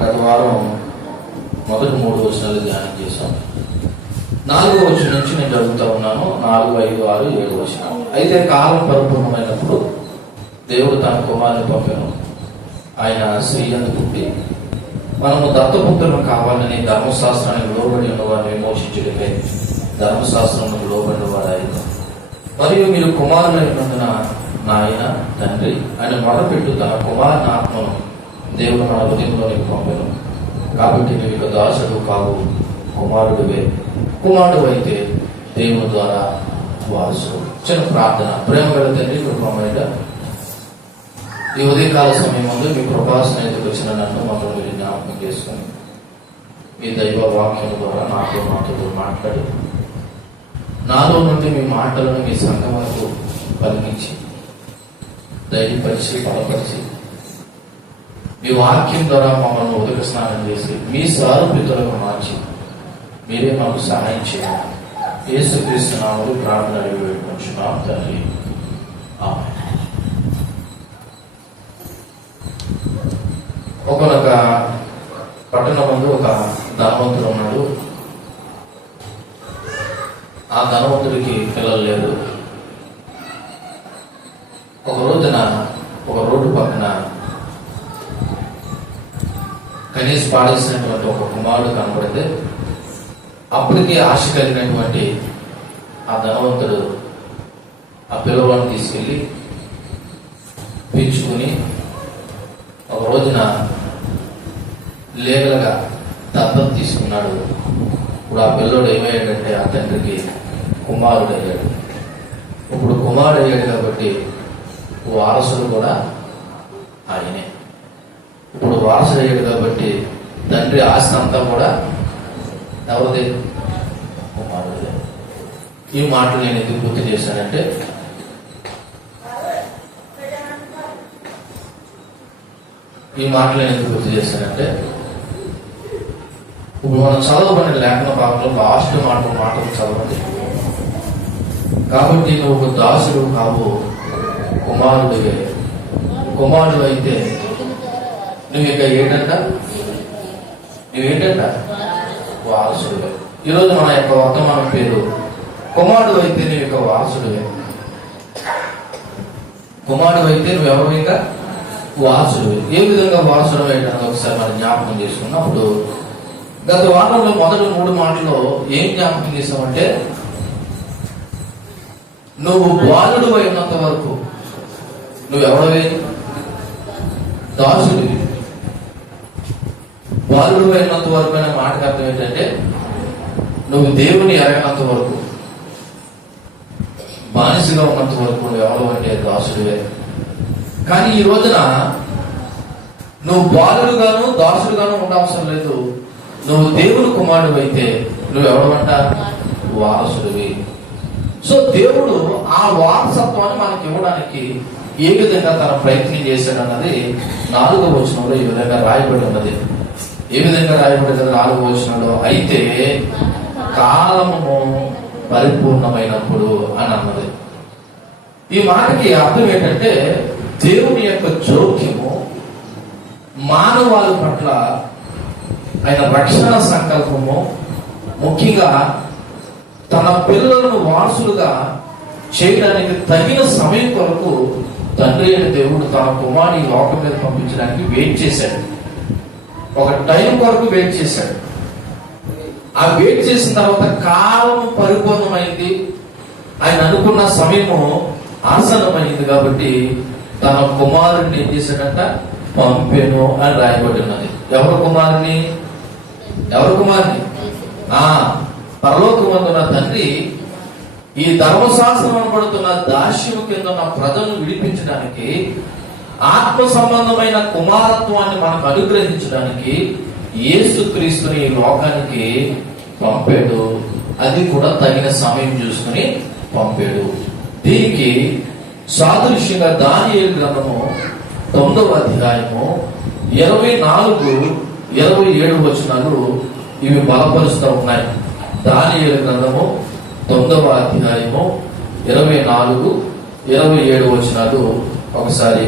గత వారం మొదటి 3 వచనాలు ధ్యానం చేశాం. 4వ వచనం నుంచి నేను చదువుతా ఉన్నాను. 4, 5, 6, 7 వచనం. అయితే కాలం పరిపూర్ణమైనప్పుడు దేవుడు తన కుమారుని పంపెను. ఆయన స్త్రీ యందు పుట్టి మనము దత్తపుత్రులను కావాలని ధర్మశాస్త్రానికి లోబడి ఉన్న వారిని విమోచించడమే ధర్మశాస్త్రానికి లోబడిన వారాయన. మరియు మీరు కుమారులైనందున నాయన తండ్రి ఆయన మొదలుపెట్టు తన కుమారుని ఆత్మను దేవుడు మన హృదయంలోనికి పంపెను. కాబట్టి నువ్వు ఇక దాసుడు కావు, కుమారుడివే. కుమారుడు అయితే దేవుని ద్వారా వారసుడు. చిన్న ప్రార్థన. ప్రేమ గల తండ్రి, కృపమైన ఈ ఉదయకాల సమయం ముందు మీ కృపా స్నేహితులకు వచ్చిన నన్ను మాత్రం మీరు జ్ఞాపకం చేసుకుని మీ దైవ వాక్యం ద్వారా మాతో మాట్లాడి నాలో నుండి మీ మాటలను మీ సంఘములకు పలికించి ధైర్యపరిచి బలపరిచి మీ వాక్యం ద్వారా మమ్మల్ని ఉదక స్నానం చేసి మీ సారూప్యతలకు మార్చి మీరే మాకు సహాయం చేయాలి. యేసుక్రీస్తు నామములో ప్రార్థన అడిగి పెట్టుకుంటున్నాం తండ్రి. ఆమేన్. ఒకనొక పట్టణం ముందు ఒక ధనవంతుడు ఉన్నాడు. ఆ ధనవంతుడికి పిల్లలు లేరు. ఒక రోజున ఒక రోడ్డు పక్కన కనీసం పాడేసినటువంటి ఒక కుమారుడు కనబడితే అప్పటికే ఆశ కలిగినటువంటి ఆ ధనవంతుడు ఆ పిల్లవాడిని తీసుకెళ్ళి పెంచుకుని ఒక రోజున లీగల్గా దత్తత తీసుకున్నాడు. ఇప్పుడు ఆ పిల్లోడు ఏమయ్యాడంటే ఆ తండ్రికి కుమారుడు అయ్యాడు. ఇప్పుడు కుమారుడు అయ్యాడు కాబట్టి వారసుడు కూడా ఆయనే. ఇప్పుడు వారసుడు అయ్యాడు కాబట్టి తండ్రి ఆస్తి అంతా కూడా ఎవరిదే? కుమారుడే. ఈ మాటలు నేను ఎందుకు గుర్తు చేశానంటే ఇప్పుడు మనం చదవబడిన లేఖన భాగంలో లాస్ట్ మాటలు చదవండి. కాబట్టి నువ్వు దాసుడు కావు, కుమారుడివే. కుమారుడు అయితే నువ్వు ఇక ఏంటంట? వారసుడివే. ఈరోజు మన యొక్క వర్తమానం పేరు కుమారుడు అయితే నువ్వు ఇక వారసుడివే. కుమారుడు అయితే నువ్వు ఎవరు? ఇంకా వారసుడివే. ఏ విధంగా వారసుడు ఏంటన్నది ఒకసారి మనం జ్ఞాపకం చేసుకున్నప్పుడు గత వారంలో మొదటి 3 మాటల్లో ఏం జ్ఞాపకం చేసామంటే నువ్వు బాలుడు అయినంత వరకు నువ్వెవడవే? దాసుడివి. బాలుడు అయినంత వరకు అనే మాటకు అర్థం ఏంటంటే నువ్వు దేవుని ఎరగనంత వరకు, బానిసగా ఉన్నంత వరకు నువ్వు ఎవరు అంటే దాసుడివే. కానీ ఈ రోజున నువ్వు బాలుడుగాను దాసుడుగాను ఉండవసరం లేదు. నువ్వు దేవుని కుమారుడు అయితే నువ్వెవడమంట? వారసుడివి. సో దేవుడు ఆ వారసత్వాన్ని మనకి ఇవ్వడానికి ఏ విధంగా తన ప్రయత్నం చేశాడు అన్నది 4వ వచనంలో ఈ విధంగా రాయబడి ఉన్నది. ఏ విధంగా రాయబడి కదా 4వ వచనంలో? అయితే కాలము పరిపూర్ణమైనప్పుడు అని అన్నది. ఈ మాటకి అర్థం ఏంటంటే దేవుని యొక్క జోక్యము మానవాళి పట్ల ఆయన రక్షణ సంకల్పము, ముఖ్యంగా తన పిల్లలను వారసులుగా చేయడానికి తగిన సమయం కొరకు తండ్రి అయిన దేవుడు తన కుమారుని లోకం మీద పంపించడానికి వెయిట్ చేశాడు. ఒక టైం కొరకు వెయిట్ చేశాడు. ఆ వెయిట్ చేసిన తర్వాత కాలం పరిపూర్ణమైంది. ఆయన అనుకున్న సమయము ఆసన్నమైంది కాబట్టి తన కుమారుడిని ఏం చేశాడంట? పంపెను అని రాయబడి ఉన్నది. ఎవరు కుమారుని? పరలోకమందున్న తండ్రి ఈ ధర్మశాస్త్రం అనబడుతున్న దాస్యము కింద ఉన్న ప్రజలను విడిపించడానికి, ఆత్మ సంబంధమైన కుమారత్వాన్ని మనకు అనుగ్రహించడానికి యేసుక్రీస్తుని ఈ లోకానికి పంపాడు. అది కూడా తగిన సమయం చూసుకుని పంపాడు. దీనికి సాదృశ్యంగా దానియేలు గ్రంథము 9వ అధ్యాయము 24, 27 వచనాలు ఇవి బలపరుస్తూ ఉన్నాయి. దానియేలు గ్రంథము 9వ అధ్యాయము 24, 27 వచనాలు ఒకసారి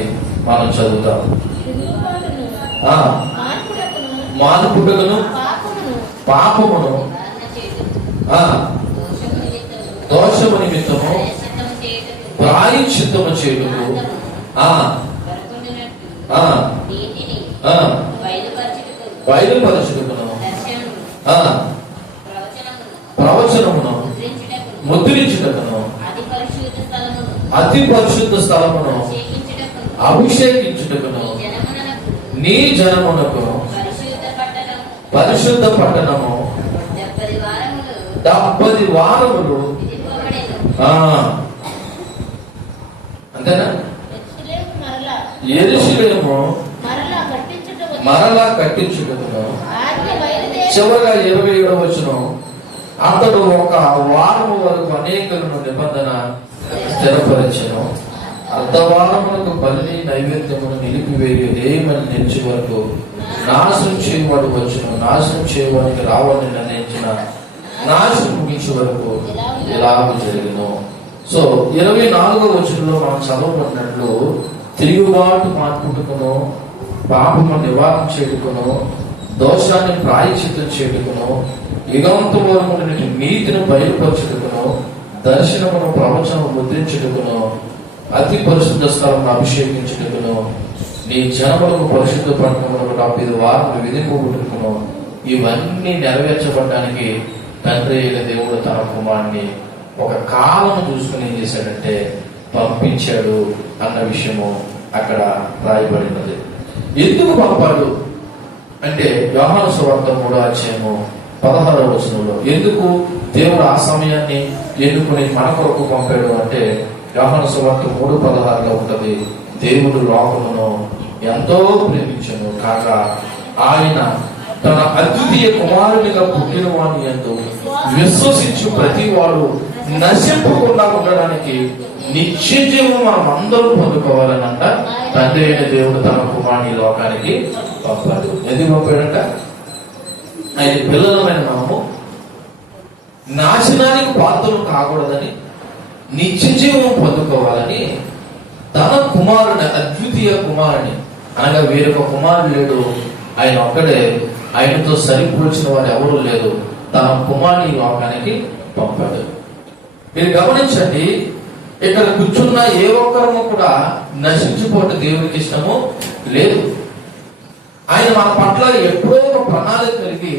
మనం చదువుతాం. మానుపుటకును పాపమును దోషము నిమిత్తము ప్రాయశ్చిత్తము చేయుటకు బయలుపరచుటకును ప్రవచనమును ముద్రించుటకును అతి పరిశుద్ధ స్థలమును అభిషేకించుటకును నీ జనమునకు పరిశుద్ధ పట్టణము 70 వారములు అంతేనా? యెరూషలేము మరలా కట్టించుటకును చివరిగా 27వ వచనం, అతడు ఒక వారము వరకు అనేకులను నిబంధన స్థిరపరచెను. అర్ధవారములకు బలి నైవేద్యమును నిలిపివేయమని నిలిచి వరకు నాశనం చేయవాడు వచ్చును. నాశనం చేయడానికి రావాలని నిర్ణయించిన నాశనం ముగించే వరకు ఇలాగ జరిగిను. సో 24వ వచనంలో మనం చదవబడినట్లు తిరుగుబాటు మార్పుటకును పాపము నివారణ చేయుటకును దోషాన్ని ప్రాయశ్చిత్తం చేయుటకును యుగాంతవరము నీతిని బయలుపరచుటకును దర్శనమును ప్రవచనము ముద్రించుటకును అతి పరిశుద్ధ స్థలమును అభిషేకించుటకును నీ జనములకు పరిశుద్ధ పట్టణములకు 70 వారములు విధింపబడుటకును ఇవన్నీ నెరవేర్చబడడానికి తండ్రి అయిన దేవుడు తన కుమారుని ఒక కాలం చూసుకుని ఏం చేశాడంటే పంపించాడు అన్న విషయము అక్కడ రాయబడినది. ఎందుకు పంపాడు అంటే యోహాను సువార్త 3వ అధ్యాయము 16వ వచనంలో ఎందుకు దేవుడు ఆ సమయాన్ని ఎన్నుకుని మన కొరకు పంపాడు అంటే యోహాను సువార్త 3:16లో ఉంటది. దేవుడు లోకమును ఎంతో ప్రేమించెను కాక ఆయన తన అద్వితీయ కుమారునిగా పుట్టిన వాని యందు విశ్వసించు ప్రతి వాడు నశింపకుండా ఉండడానికి నిత్య జీవం మనం అందరూ పొందుకోవాలనంట తండ్రి అయిన దేవుడు తన కుమారుని లోకానికి పంపాడు. ఎందుకు పంపాడంట? ఆయన పిల్లలమైన మనము నాశనానికి పాత్రలు కాకూడదని నిత్య జీవం పొందుకోవాలని తన కుమారుని అద్వితీయ కుమారుని అనగా వేరొక కుమారుడు లేడు, ఆయన ఒక్కడే, ఆయనతో సరిపోల్చిన వారు ఎవరు లేరు, తన కుమారుని లోకానికి పంపాడు. మీరు గమనించండి, ఇక్కడ కూర్చున్న ఏ ఒక్కరము కూడా నశించిపోవటం దేవునికి ఇష్టము లేదు. ఆయన మన పట్ల ఎప్పుడో ఒక ప్రణాళిక కలిగి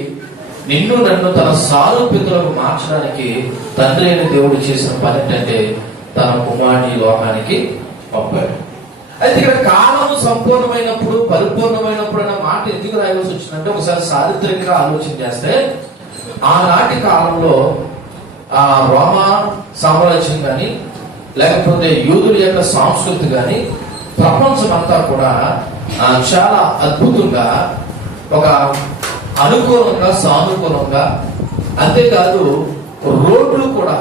నిన్ను నన్ను తన సారూప్యతలకు మార్చడానికి తండ్రి అయిన దేవుడు చేసిన పని ఏంటంటే తన కుమారుని లోకానికి పంపాడు. అయితే ఇక్కడ కాలము సంపూర్ణమైనప్పుడు పరిపూర్ణమైనప్పుడు అన్న మాట ఎందుకు రాయవలసి వచ్చిందంటే ఒకసారి చారిత్రకంగా ఆలోచన చేస్తే ఆనాటి కాలంలో ఆ రోమా సామ్రాజ్యం కానీ లేకపోతే యూదుల యొక్క సంస్కృతి కానీ ప్రపంచం అంతా కూడా చాలా అద్భుతంగా ఒక అనుకూలంగా సానుకూలంగా, అంతేకాదు రోడ్లు కూడా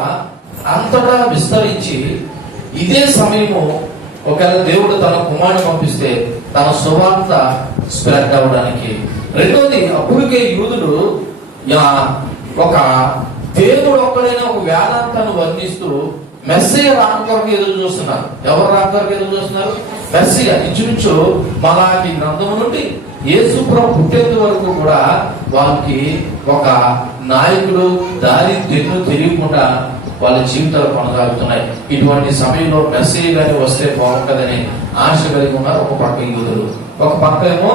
అంతటా విస్తరించి ఇదే సమయము ఒకవేళ దేవుడు తన కుమారుని పంపిస్తే తన సువార్త స్ప్రెడ్ అవ్వడానికి. రెండోది, అప్పటికే యూదులు ఒక దేవుడు ఒక్కడైనా ఒక వేదాంతాన్ని వర్ణిస్తూ మెస్సయ్య రాక కొరకు ఎదురు చూస్తున్నారు. ఎవరు రాక కొరకు ఎదురు చూస్తున్నారు? మెస్సయ్య. ఇంచుమించు మలాకి గ్రంథము నుండి యేసు ప్రభు పుట్టేంత వరకు కూడా వాళ్ళకి ఒక నాయకుడు దారి తెన్ను తెలియకుండా వాళ్ళ జీవితాలు కొనసాగుతున్నాయి. ఇటువంటి సమయంలో మెస్సయ్య గారి వస్తే బాగుంటుందని ఆశ కలిగి ఉన్నారు ఒక పక్క యూదులు, ఒక పక్క ఏమో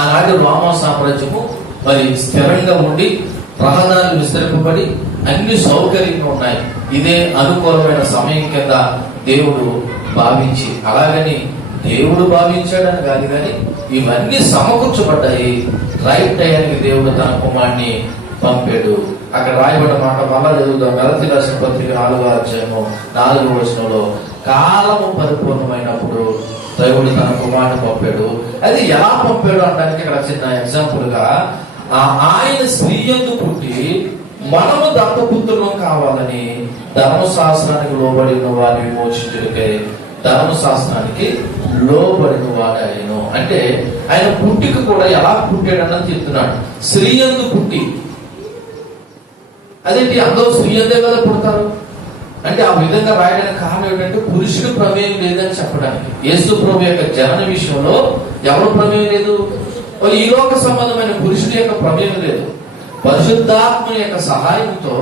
ఆనాటి రోమా సామ్రాజ్యము మరి స్థిరంగా ఉండి రహదారులు విస్తరింపబడి అన్ని సౌకర్యంగా ఉన్నాయి. ఇదే అనుకూలమైన సమయం కింద దేవుడు భావించి, అలాగని దేవుడు భావించాడని కాదు కానీ ఇవన్నీ సమకూర్చబడ్డాయి. రైట్ టైంకి దేవుడు తన కుమారుని పంపాడు. అక్కడ రాయబడిన మాట మళ్ళా చదువుతాం. గలతీ రాసిన పత్రిక 4వ అధ్యాయము 4వ వచనంలో కాలము పరిపూర్ణమైనప్పుడు దేవుడు తన కుమారుని పంపాడు. అది ఎలా పంపాడు అనడానికి ఇక్కడ చిన్న ఎగ్జాంపుల్ గా, ఆయన స్త్రీ యందు పుట్టి మనము దత్తపుత్రులం కావాలని ధర్మశాస్త్రానికి లోబడిన వారిని విమోచించుటకై ధర్మశాస్త్రానికి లోబడిన వాడాయను. అంటే ఆయన పుట్టిక కూడా ఎలా పుట్టాడన్నది చెప్తున్నాడు. స్త్రీ యందు పుట్టి, అదేంటి అందరూ స్త్రీ యందే కదా పుడతారు అంటే ఆ విధంగా రాయడానికి కారణం ఏంటంటే పురుషుడు ప్రమేయం లేదని చెప్పడానికి. యేసు ప్రభు యొక్క జనన విషయంలో ఎవరు ప్రమేయం లేదు? ఈ లోక సంబంధమైన పురుషుడి యొక్క ప్రమేయం లేదు. పరిశుద్ధాత్మ యొక్క సహాయంతో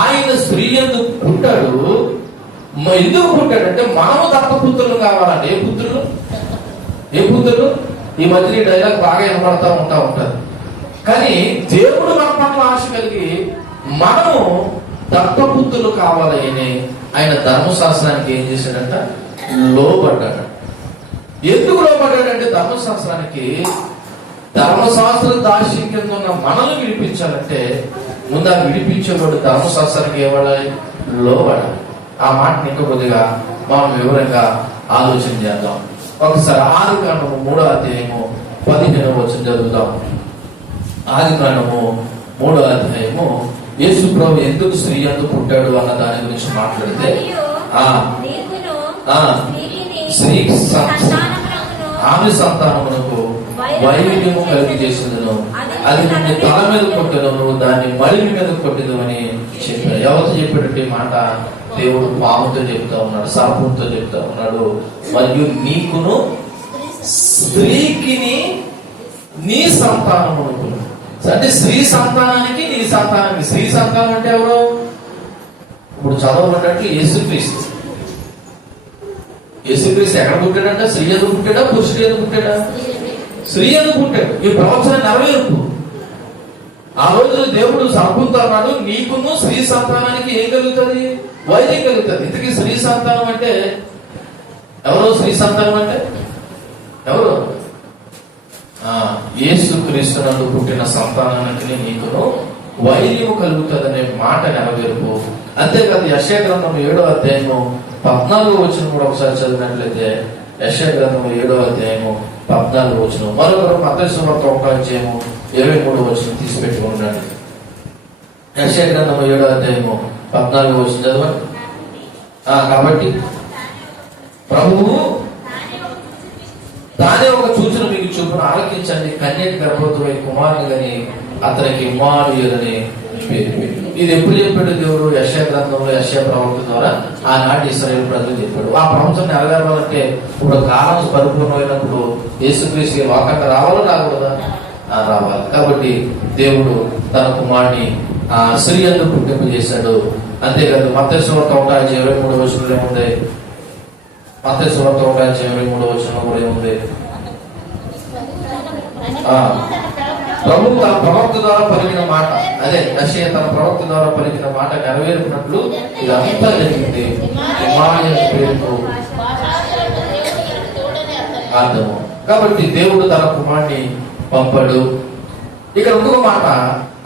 ఆయన స్త్రీ ఎందుకు పుట్టాడు. ఎందుకు పుట్టాడంటే మనము దత్తపుత్రులు కావాలంటే ఏ పుత్రులు ఈ మధ్య ఈ డైలాగ్ బాగా వినపడతా ఉంటారు. కానీ దేవుడు మన పట్ల ఆశ కలిగి మనము దత్తపుత్రులు కావాలని ఆయన ధర్మశాస్త్రానికి ఏం చేశాడంట, లోబడ్డాడు. ఎందుకు లోబడ్డాడంటే ధర్మశాస్త్రానికి, ధర్మశాస్త్ర దాస్యం కింద ఉన్న మనల్ని విడిపించాలంటే ముందు ఆ విడిపించేవాడు ధర్మశాస్త్రానికి ఏవాడాలి, లోబడాలి. ఆ మాటని ఇంకా కొద్దిగా మనం వివరంగా ఆలోచన చేద్దాం. ఒకసారి ఆదికాండము 3వ అధ్యాయము 15వ వచనం చదువుతాం. ఆదికాండము 3వ అధ్యాయము యేసు ప్రభు ఎందుకు స్త్రీ యందు పుట్టాడు అన్న దాని గురించి మాట్లాడితే, స్త్రీ ఆమె సంతానమునకు వైవిధ్యము కలిగి చేసిందను, అది నిన్ను తల మీద కొట్టను, దాన్ని మడిమి మీద కొట్టదు అని చెప్పాడు. ఎవరితో చెప్పాడంటే మాట, దేవుడు పాముతో చెప్తా ఉన్నాడు, సర్పంతో చెప్తా ఉన్నాడు. మరియు నీకును స్త్రీకి నీ సంతానమునకు, అంటే స్త్రీ సంతానానికి నీ సంతానానికి. స్త్రీ సంతానం అంటే ఎవరు? ఇప్పుడు చదవబడ్డట్లు యేసుక్రీస్తు. యేసుక్రీస్తు ఎక్కడ పుట్టాడంటే స్త్రీ ఎందుకు పుట్టాడా, పురుషుడు ఎందుకు పుట్టాడా? స్త్రీ ఎందుకు పుట్టాడు. ఈ ప్రవచన నెరవేర్పు. ఆ రోజు దేవుడు సర్పంతో అన్నాడు, నీకును స్త్రీ సంతానానికి ఏం కలుగుతుంది, వైద్యం కలుగుతుంది. ఇంతకీ స్త్రీ సంతానం అంటే ఎవరు? స్త్రీ సంతానం అంటే ఎవరు? యేసుక్రీస్తునందు పుట్టిన సంతానానికి నీకును వైద్యము కలుగుతుంది అనే మాట నెరవేర్పు. అంతేకాదు యెషయా గ్రంథం 7వ అధ్యాయము 14వ వచనం కూడా ఒకసారి చదివినట్లయితే, యెషయా గ్రంథం 7వ అధ్యాయము 14వ వచనం. మరొకరు మత్తయి సువార్త 1వ అధ్యాయము 23వ వచనం తీసి పెట్టుకుంటాడు. యెషయా గ్రంథం 7వ అధ్యాయము 14వ వచనం చదవండి. కాబట్టి ప్రభువు తానే ఒక సూచన మీకు చూపును, ఆలకించండి, కన్యక గర్భవతి కుమారుని గని అతనికి ఇమ్మానుయేలని పేరు పెట్టు. ఇది ఎప్పుడు చెప్పాడు దేవుడు? యెషయా గ్రంథంలో యెషయా ప్రవక్త ద్వారా ఆనాటి ఇశ్రాయేలు ప్రజలు చెప్పాడు. ఆ ప్రవచనం నెరవేరాలంటే ఇప్పుడు కాలం పరిపూర్ణమైనప్పుడు యేసుక్రీస్తు లోకానికి రావాలో రాకూడదా? రావాలి. కాబట్టి దేవుడు తన కుమారుని స్త్రీ యందు పుట్టింపజేశాడు. అంతేకాదు మత్తయి సువార్త 1:23వ వచనంలో ఏముంది? మత్తయి సువార్త 1:23వ వచనంలో కూడా ఏముంది? ప్రభు తన ప్రవక్త ద్వారా పలికిన మాట, అదే యెషయా తన ప్రవక్త ద్వారా పలికిన మాట నెరవేరుకున్నట్లు ఇదంతా జరిగింది. పేరుకు అర్థము. కాబట్టి దేవుడు తన కుమారుని పంపాడు. ఇక్కడ ఇంకొక మాట,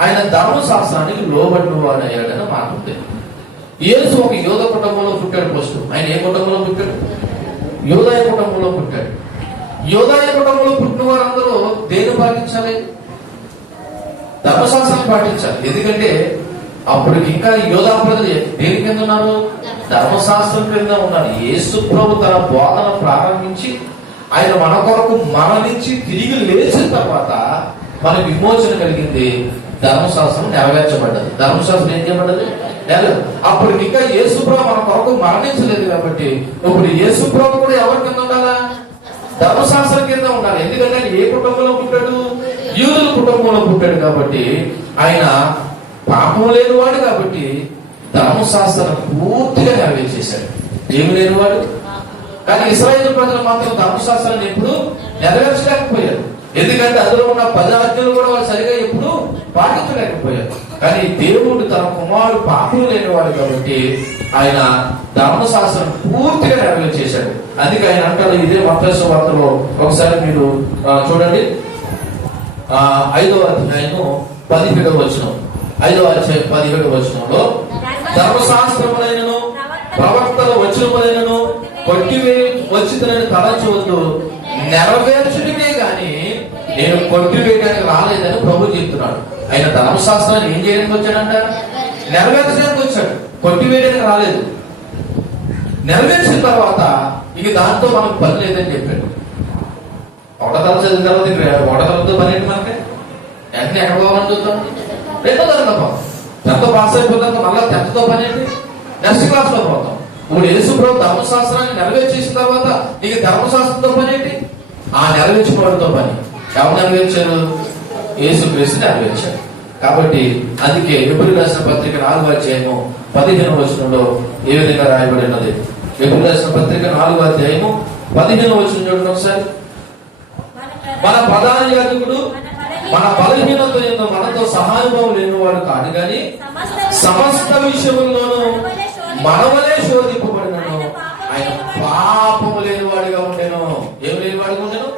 ఆయన ధర్మశాస్త్రానికి లోబడిన వాడు అయ్యాడని మాట ఉంది. యేసు ఒక యోధ కుటుంబంలో పుట్టాడు. ఫస్ట్ ఆయన ఏ కుటుంబంలో పుట్టాడు? యోధాయ కుటుంబంలో పుట్టాడు. యోధాయ కుటుంబంలో పుట్టిన వారందరూ దేని పాటించాలి? ధర్మశాస్త్రాన్ని పాటించాలి. ఎందుకంటే అప్పటికి ఇంకా యోధా ప్రజలు దేని కింద ఉన్నారు? ధర్మశాస్త్రం కింద ఉన్నారు. యేసు ప్రభు తన బోధన ప్రారంభించి ఆయన మన కొరకు మరణించి తిరిగి లేచిన తర్వాత మన విమోచన కలిగింది. ధర్మశాస్త్రం నెరవేర్చబడ్డది. ధర్మశాస్త్రం ఏం చేయబడ్డది? అప్పటికి ఇంకా యేసు ప్రభు మన కొరకు మరణించలేదు. కాబట్టి ఇప్పుడు యేసు ప్రభు కూడా ఎవరి కింద ఉండాలా? ధర్మశాస్త్రం కింద ఉండాలి. ఎందుకంటే ఆయన ఏ కుటుంబంలో పుట్టాడు? యూదుల కుటుంబంలో పుట్టాడు. కాబట్టి ఆయన పాపం లేనివాడు. కాబట్టి ధర్మశాస్త్రాన్ని పూర్తిగా నెరవేర్చేశాడు. ఏమి లేనివాడు. కానీ ఇశ్రాయేలు ప్రజలు మాత్రం ధర్మశాస్త్రాన్ని ఎప్పుడు నెరవేర్చలేకపోయారు. ఎందుకంటే అందులో ఉన్న 10 ఆజ్ఞలు కూడా వాళ్ళు సరిగా ఎప్పుడు పాటించలేకపోయారు. కానీ దేవుడు తన కుమారుడు పాపం లేనివాడు కాబట్టి ఆయన ధర్మశాస్త్రం పూర్తిగా నెరవేర్చేశాడు. అందుకే ఆయన అంటాడు, ఇదే మత్తయి సువార్తలో ఒకసారి మీరు చూడండి, 5వ అధ్యాయము 17వ వచనం. 5వ అధ్యాయం 17వ వచనంలో, ధర్మశాస్త్రములైనను ప్రవక్తల వచనములైనను వచ్చిందని తలంచవద్దు, నెరవేర్చుడికే గాని నేను కొట్టివేయడానికి రాలేదని ప్రభు చెప్తున్నాడు. ఆయన ధర్మశాస్త్రాన్ని ఏం చేయడానికి వచ్చాడంట? నెరవేర్చడానికి వచ్చాడు. కొట్టివేయడానికి రాలేదు. నెరవేర్చిన తర్వాత ఇక దాంతో మనకు పని లేదని చెప్పాడు. ఒకటో తరగతి చదివిన తర్వాత ఒకటో తరగతితో పని ఏంటి? మనకి వెంటనే ఎక్కడ పోవాలని చూద్దాం? 2వ తరగతిలో పోతాం. 10th పాస్ అయిపోతాం. మళ్ళీ 10th పని ఏంటి? నెక్స్ట్ క్లాస్ లో పోతాం. ఇప్పుడు యేసు ప్రభు ధర్మశాస్త్రాన్ని నెరవేర్చేసిన తర్వాత ఇక ధర్మశాస్త్రంతో పని ఏంటి? ఆ నెరవేర్చుకోవడంతో పని. ఎవరు నెరవేర్చారు? యేసుక్రీస్తు నెరవేర్చారు. కాబట్టి అందుకే ఎబ్రియులకు రాసిన పత్రిక 4వ అధ్యాయము 15వ వచనంలో ఏ విధంగా రాయబడి ఉన్నది? ఎబ్రియులకు రాసిన పత్రిక 4వ అధ్యాయము 15వ వచనం చూడండి ఒకసారి. మన ప్రధాన యాజకుడు మన బలహీనత ఎందు మనతో సహానుభవం లేనివాడు కాదు గాని సమస్త విషయంలోనూ మనవలే శోధింపబడినను ఆయన పాపము లేనివాడిగా ఉండేను. ఏం లేనివాడిగా ఉండేను?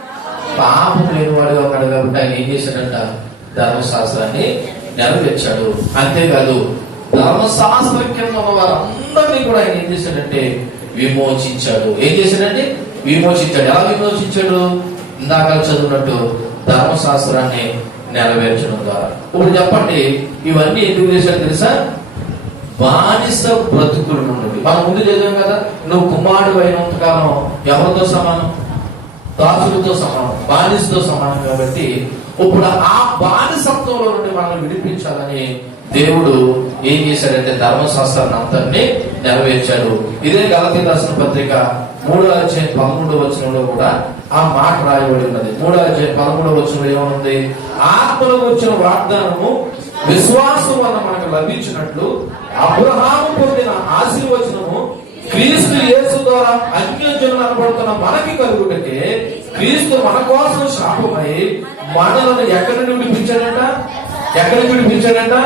పాపము లేనివాడిగా ఉన్నాడు. కాబట్టి ఆయన ఏం చేశాడంట? ధర్మశాస్త్రాన్ని నెరవేర్చాడు. అంతేకాదు ధర్మశాస్త్రజ్ఞంలో ఉన్న వారందరినీ కూడా ఆయన ఏం చేశాడంటే విమోచించాడు. ఏం చేశాడంటే విమోచించాడు. ఎలా విమోచించాడు? ఇందాక చదువున్నట్టు ధర్మశాస్త్రాన్ని నెరవేర్చడం ద్వారా. ఇప్పుడు చెప్పండి, ఇవన్నీ ఎందుకు చేశాడు తెలుసా? బానిస బ్రతుకుల నుండి. మనం ముందు చదివాం కదా, నువ్వు కుమారుడు అయినంతకాలం ఎవరితో సమానం? దాసుడితో సమానం, బానిసతో సమానం. కాబట్టి ఇప్పుడు ఆ బానిసత్వంలో నుండి మనం విడిపించాలని దేవుడు ఏం చేశాడంటే ధర్మశాస్త్రాన్ని అంతటినీ నెరవేర్చాడు. ఇదే గలతీయులకు రాసిన పత్రిక 3వ అధ్యాయం 13వ వచనంలో కూడా ఆ మాట రాయబడి ఉన్నది. 3వ అధ్యాయం 13వ వచనంలో ఏమనుంది? ఆత్మలో వచ్చిన వాగ్దానము విశ్వాసం వల్ల మనకు లభించినట్లు అబ్రహాము పొందిన ఆశీర్వచనము క్రీస్తు యేసు ద్వారా అన్యజనులు అనబడుతున్న మనకి కలుగుటకే క్రీస్తు మన కోసం శాపమై మనలను ఎక్కడి నుండి విడిపించాడట? ఎక్కడికి విడిపించాడట?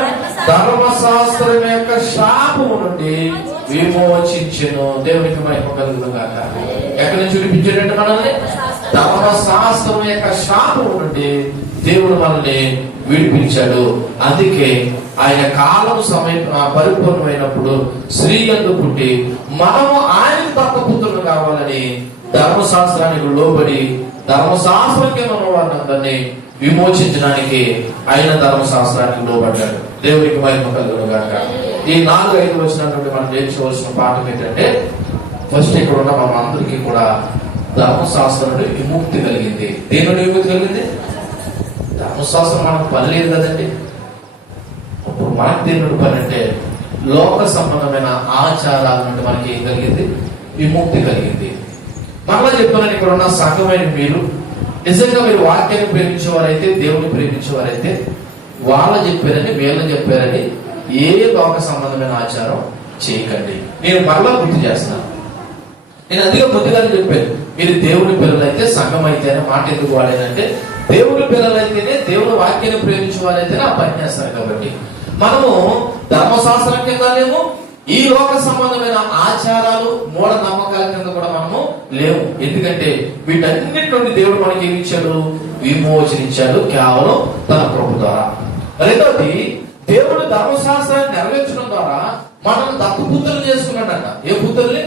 ధర్మశాస్త్రం యొక్క శాపము నుండి విమోచించెను. దేవునికి మహిమ కలుగును గాక. ఎక్కడి నుంచి విడిపించాడంటే మనల్ని? ధర్మశాస్త్రం యొక్క శాపము నుండి దేవుడు మనల్ని విడిపించాడు. అందుకే ఆయన కాలం సమయం పరిపూర్ణమైనప్పుడు స్త్రీ యందు పుట్టి మనము ఆయనకు తప్ప పుత్రులు కావాలని ధర్మశాస్త్రానికి లోబడి ధర్మశాస్త్రంగా ఉన్న వారిని విమోచించడానికి ఆయన ధర్మశాస్త్రానికి లోబడ్డాడు. దేవునికి మహిమ కలుగును గాక. ఈ 4-5 వచనాల మనం నేర్చుకోవాల్సిన పాఠం ఏంటంటే, ఫస్ట్ ఇక్కడ ఉన్న మన అందరికీ కూడా ధర్మశాస్త్రం నుండి విముక్తి కలిగింది. దేని నుండి విముక్తి కలిగింది? ధర్మశాస్త్రం మనకు పని లేదు కదండి. ఇప్పుడు మనకు దేని నుండి పని అంటే లోక సంబంధమైన ఆచారాల నుండి మనకి ఏం కలిగింది? విముక్తి కలిగింది. మరలా చెప్తున్నాను, ఇక్కడ ఉన్న సంఘమైన మీరు నిజంగా మీరు వాక్యాన్ని ప్రేమించేవారైతే, దేవుని ప్రేమించేవారైతే వాళ్ళ చెప్పారని వీళ్ళని చెప్పారని ఏ లోక సంబంధమైన ఆచారం చేయకండి. నేను మరలా గుర్తు చేస్తున్నాను. నేను అందుకే ముందుగా చెప్పాను, మీరు దేవుని పిల్లలైతే సంఘం అయితే అనే మాట ఎందుకు వాడేదంటే, దేవుని పిల్లలైతేనే దేవుని వాక్యాన్ని ప్రేమించే వాళ్ళైతేనే ఆ పని చేస్తారు. కాబట్టి మనము ధర్మశాస్త్రం కిందనేమో ఈ లోక సంబంధమైన ఆచారాలు మూఢ నమ్మకాల కింద కూడా మనము లేవు. ఎందుకంటే వీటన్నిటి నుండి దేవుడు మనకి ఏమి ఇచ్చాడు? విమోచనించాడు కేవలం తన ప్రభు ద్వారా. రెండవది, దేవుడు ధర్మశాస్త్రాన్ని నెరవేర్చడం ద్వారా మనల్ని దత్తపుత్రులు చేసుకున్నాడట. ఏ పుత్రుల్ని?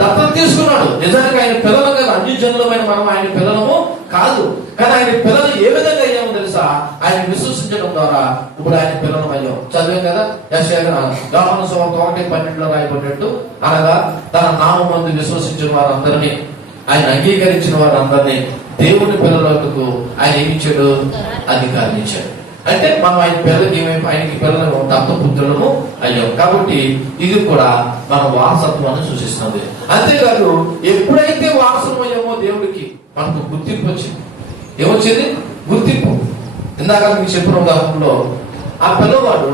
దత్తత తీసుకున్నాడు. నిజానికి ఆయన పిల్లలు కదా, అన్యజనులమైన మనం ఆయన పిల్లలము కాదు. కానీ ఆయన పిల్లలు ఏ విధంగా అయ్యామో తెలుసా? ఆయన విశ్వసించడం ద్వారా ఇప్పుడు ఆయన పిల్లలు అయ్యాం. చదివాం కదా, యోహాను సువార్త 1:12 రాయబడినట్టు, అనగా తన నామమందు విశ్వసించిన వారందరినీ, ఆయన అంగీకరించిన వారందరినీ దేవుని పిల్లలకు ఆయన ఏమిచ్చాడు? అధికారం ఇచ్చాడు. అంటే మనం ఆయన పిల్లలకి ఆయనకి పిల్లలు దత్తపుత్రులను అయ్యాం. కాబట్టి ఇది కూడా మన వారసత్వాన్ని సూచిస్తుంది. అంతేకాదు, ఎప్పుడైతే వారసం అయ్యామో దేవుడికి మనకు గుర్తింపు వచ్చింది. ఏమొచ్చింది? గుర్తింపు. ఇందాక మీకు చెప్పిన ఉదాహరణలో ఆ పిల్లవాడు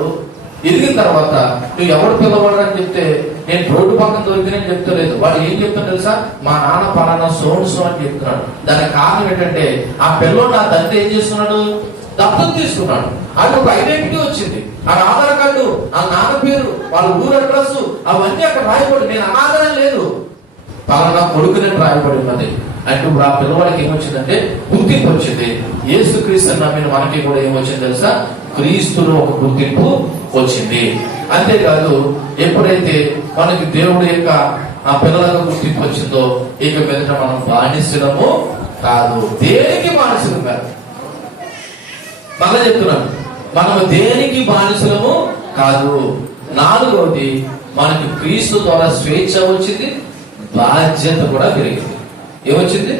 ఎదిగిన తర్వాత నువ్వు ఎవడు పిల్లవాడు అని చెప్తే, నేను రోడ్డు పక్కన దొరికినని చెప్తలేదు. వాడు ఏం చెప్తాను తెలుసా? మా నాన్న పలానా సోన్సో అని చెప్తున్నాడు. దానికి కారణం ఏంటంటే ఆ పిల్లవాడు నా తండ్రి ఏం చేస్తున్నాడు? దత్తత తీసుకున్నాడు. అది ఒక ఐడెంటిటీ వచ్చింది. ఆ ఆధార్ కార్డు, ఆ నాన్న పేరు, వాళ్ళ ఊరు అడ్రస్ అవన్నీ అక్కడ రాయబడి, నేను అనాథనే లేదు, పలానా కొడుకునే రాయబడి ఉన్నది. అంటే ఇప్పుడు ఆ పిల్లవాడికి ఏమొచ్చిందంటే గుర్తింపు వచ్చింది. యేసుక్రీస్తు నమ్మిన మనకి కూడా ఏమొచ్చింది తెలుసా? క్రీస్తులో ఒక గుర్తింపు వచ్చింది. అంతేకాదు, ఎప్పుడైతే మనకి దేవుడు యొక్క ఆ పిల్లలకు గుర్తింపు వచ్చిందో ఇక మీదట మనం బానిసలము కాదు. దేనికి బానిసలు కాదు. మళ్ళా చెప్తున్నాను, మనము దేనికి బానిసలము కాదు. 4వది, మనకి క్రీస్తు ద్వారా స్వేచ్ఛ వచ్చింది, బాధ్యత కూడా పెరిగింది. ఏమొచ్చింది?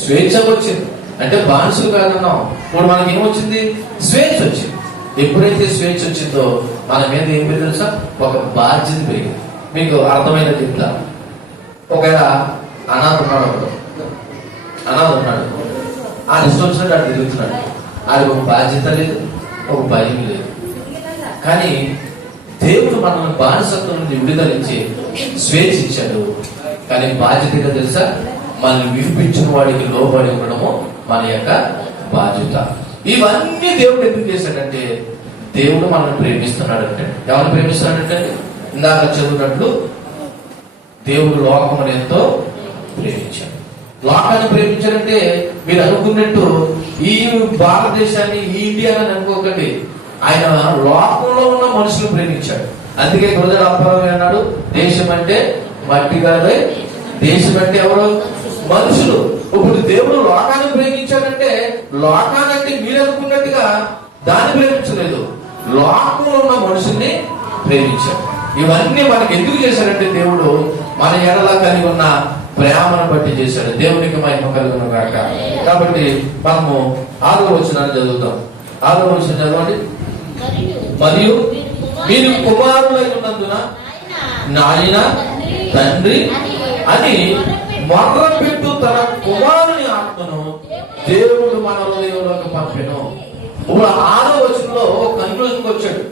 స్వేచ్ఛ వచ్చింది. అంటే బానిసలు కాదన్నాం. ఇప్పుడు మనకి ఏమొచ్చింది? స్వేచ్ఛ వచ్చింది. ఎప్పుడైతే స్వేచ్ఛ వచ్చిందో మన మీద ఏం పెరిగింది తెలుసా? ఒక బాధ్యత పెరిగింది. మీకు అర్థమైన చెప్తా. ఒకవేళ అనాథ ఉన్నాడు, ఆయన ఇష్టం వచ్చినట్టు అటు తిరుగుతున్నాడు. ఆయనకు ఒక బాధ్యత లేదు, ఒక భయం లేదు. కానీ దేవుడు మనల్ని బానిసత్వం నుండి విడుదలించి స్వేచ్ఛ ఇచ్చాడు. కానీ బాధ్యతగా తెలుసా, మనల్ని విడిపించిన వాడికి లోబడి ఉండడము మన యొక్క బాధ్యత. ఇవన్నీ దేవుడు ఎందుకు చేశాడంటే, దేవుడు మనల్ని ప్రేమిస్తున్నాడంటే. ఎవరిని ప్రేమిస్తున్నాడంటే, ఇందాక చదువున్నట్లు దేవుడు లోకమును ఎంతో ప్రేమించాడు. లోకాన్ని ప్రేమించాడంటే మీరు అనుకున్నట్టు ఈ భారతదేశాన్ని, ఈ ఇండియాని అనుకోకండి. ఆయన లోకంలో ఉన్న మనుషులు ప్రేమించాడు. అందుకే గురజాడ అప్పారావు అన్నాడు, దేశం అంటే మట్టి కాదే, దేశం అంటే ఎవరు? మనుషులు. ఇప్పుడు దేవుడు లోకాన్ని ప్రేమించాడంటే, లోకానంటే మీరు అనుకున్నట్టుగా దాన్ని ప్రేమించలేదు, లోకంలో ఉన్న మనుషుల్ని ప్రేమించాడు. ఇవన్నీ మనకి ఎందుకు చేశాడంటే, దేవుడు మన ఎడల కలిగి ఉన్న ప్రేమను బట్టి చేశాడు. దేవునికి మహిమ కలుగును గాక. కాబట్టి మనము 6వ వచనాన్ని చదువుతాం. 6వ వచనం చదవండి. మరియు మీరు కుమారులై ఉన్నందున నాయన తండ్రి అని మొర్రపెట్టు తన కుమారుని ఆత్మను దేవుడు మన హృదయంలోకి పంపెను. ఇప్పుడు 6వ వచనంలో కన్క్లూజన్కి వచ్చాడు.